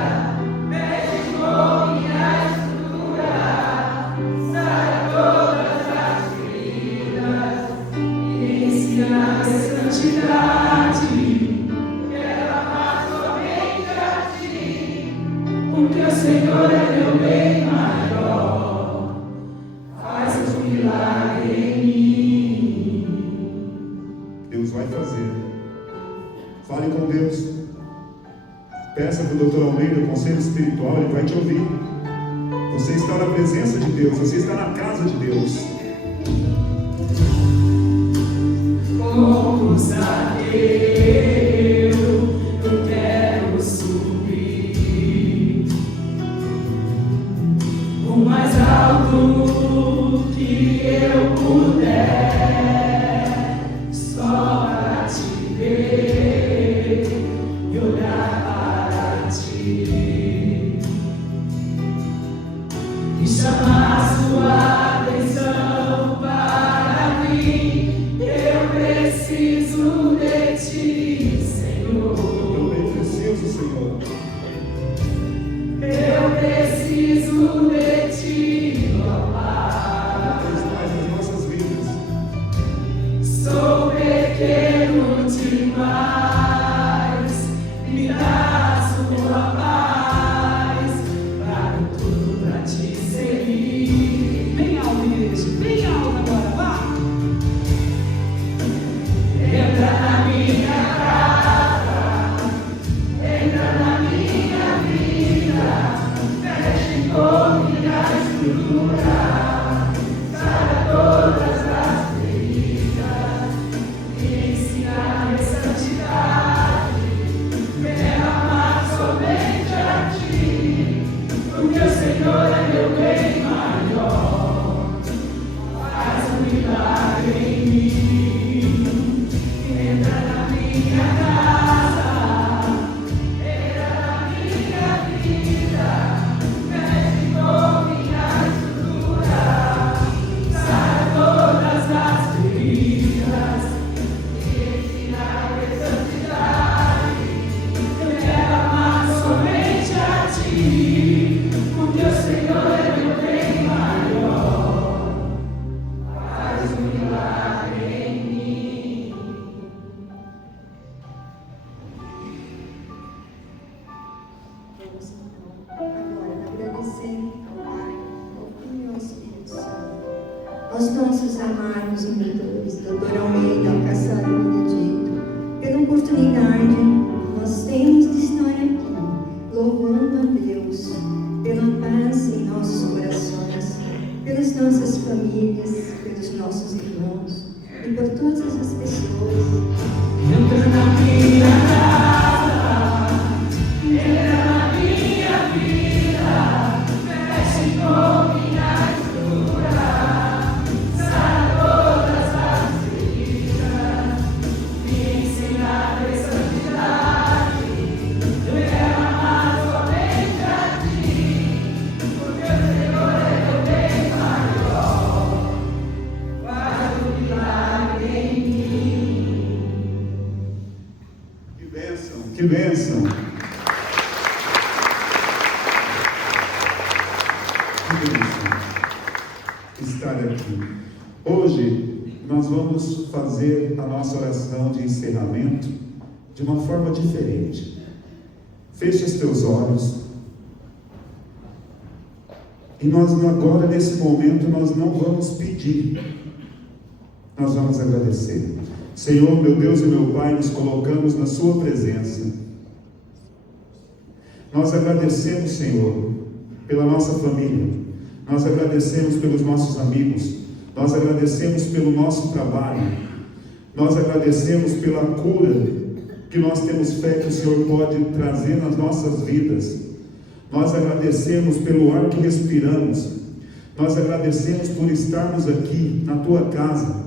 mexe com minha estrutura, sai todas as feridas e ensina a santidade. Quero amar somente a ti, porque o Senhor é meu bem maior. Faz um milagre em mim. Deus vai fazer. Fale com Deus. Peça para o Dr. Almeida, o conselho espiritual, ele vai te ouvir. Você está na presença de Deus, você está na casa de Deus. Como Zaqueu, eu quero subir o mais alto que eu puder, só para te ver e olhar para ti. E chamar sua atenção para mim. Eu preciso de ti, Senhor. Eu bem preciso, Senhor. Eu preciso de ti, ó Pai. Fez mais nas nossas vidas. Sou pequeno demais, me dá sua paz, meu bem maior. Faz um milagre em mim. Entra na minha casa, entra na minha vida, mexe com minha estrutura, sai todas as feridas, me ensina a ver santidade. Eu quero amar somente a Ti, porque o Senhor é meu bem maior. Faz um milagre em mim. Vamos então agora agradecer ao Pai, ao Filho e ao Espírito Santo, aos nossos amados mentores, Dr. Almeida, Alcaçar e Benedito, pela oportunidade que nós temos de estar aqui, louvando a Deus, pela paz em nossos corações, pelas nossas famílias, pelos nossos irmãos e por todas as pessoas. Entra na minha casa, entra na minha vida, mexe com minha estrutura, sai todas as feridas, me ensina a ver santidade. Eu quero amar somente a Ti, porque o Senhor é meu bem maior. Faz um milagre em mim. Que bênção, que bênção. Que bênção estar aqui. Hoje nós vamos fazer a nossa oração de encerramento de uma forma diferente. Feche os teus olhos. E nós agora, nesse momento, nós não vamos pedir. Nós vamos agradecer. Senhor, meu Deus e meu Pai, nos colocamos na Sua presença. Nós agradecemos, Senhor, pela nossa família. Nós agradecemos pelos nossos amigos. Nós agradecemos pelo nosso trabalho. Nós agradecemos pela cura que nós temos fé que o Senhor pode trazer nas nossas vidas. Nós agradecemos pelo ar que respiramos. Nós agradecemos por estarmos aqui na Tua casa.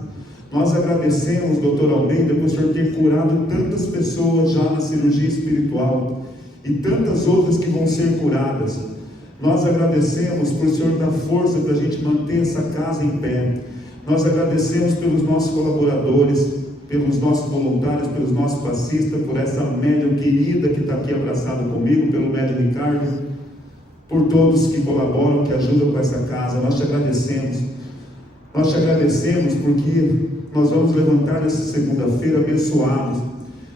Nós agradecemos, Dr. Almeida, por o Senhor ter curado tantas pessoas já na cirurgia espiritual e tantas outras que vão ser curadas. Nós agradecemos por o Senhor dar força para a gente manter essa casa em pé. Nós agradecemos pelos nossos colaboradores, pelos nossos voluntários, pelos nossos passistas, por essa médium querida que está aqui abraçada comigo, pelo médium Ricardo, por todos que colaboram, que ajudam com essa casa. Nós te agradecemos. Nós te agradecemos porque nós vamos levantar essa segunda-feira abençoados.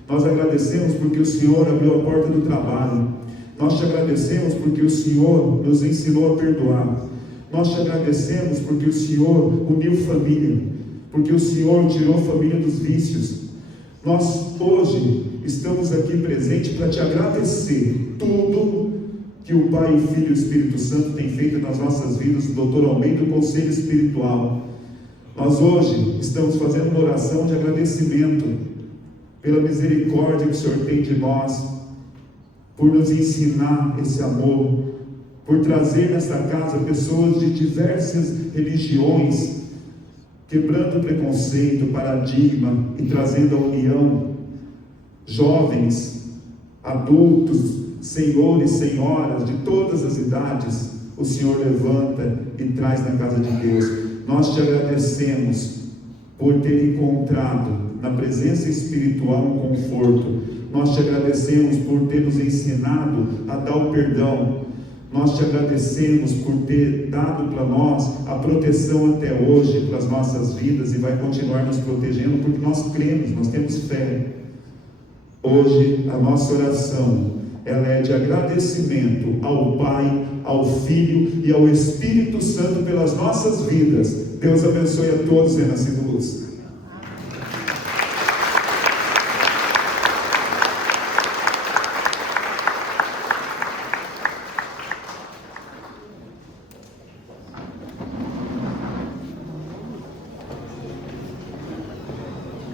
Nós agradecemos porque o Senhor abriu a porta do trabalho. Nós te agradecemos porque o Senhor nos ensinou a perdoar. Nós te agradecemos porque o Senhor uniu família, porque o Senhor tirou família dos vícios. Nós hoje estamos aqui presentes para te agradecer tudo que o Pai, o Filho e o Espírito Santo têm feito nas nossas vidas, o Dr. Almeida e o Conselho Espiritual. Nós hoje estamos fazendo uma oração de agradecimento pela misericórdia que o Senhor tem de nós, por nos ensinar esse amor, por trazer nessa casa pessoas de diversas religiões, quebrando o preconceito, paradigma e trazendo a união. Jovens, adultos, senhores, senhoras de todas as idades, o Senhor levanta e traz na casa de Deus. Nós te agradecemos por ter encontrado na presença espiritual um conforto. Nós te agradecemos por ter nos ensinado a dar o perdão. Nós te agradecemos por ter dado para nós a proteção até hoje para as nossas vidas e vai continuar nos protegendo porque nós cremos, nós temos fé. Hoje a nossa oração, ela é de agradecimento ao Pai, ao Filho e ao Espírito Santo pelas nossas vidas. Deus abençoe a todos, Renascido Luz.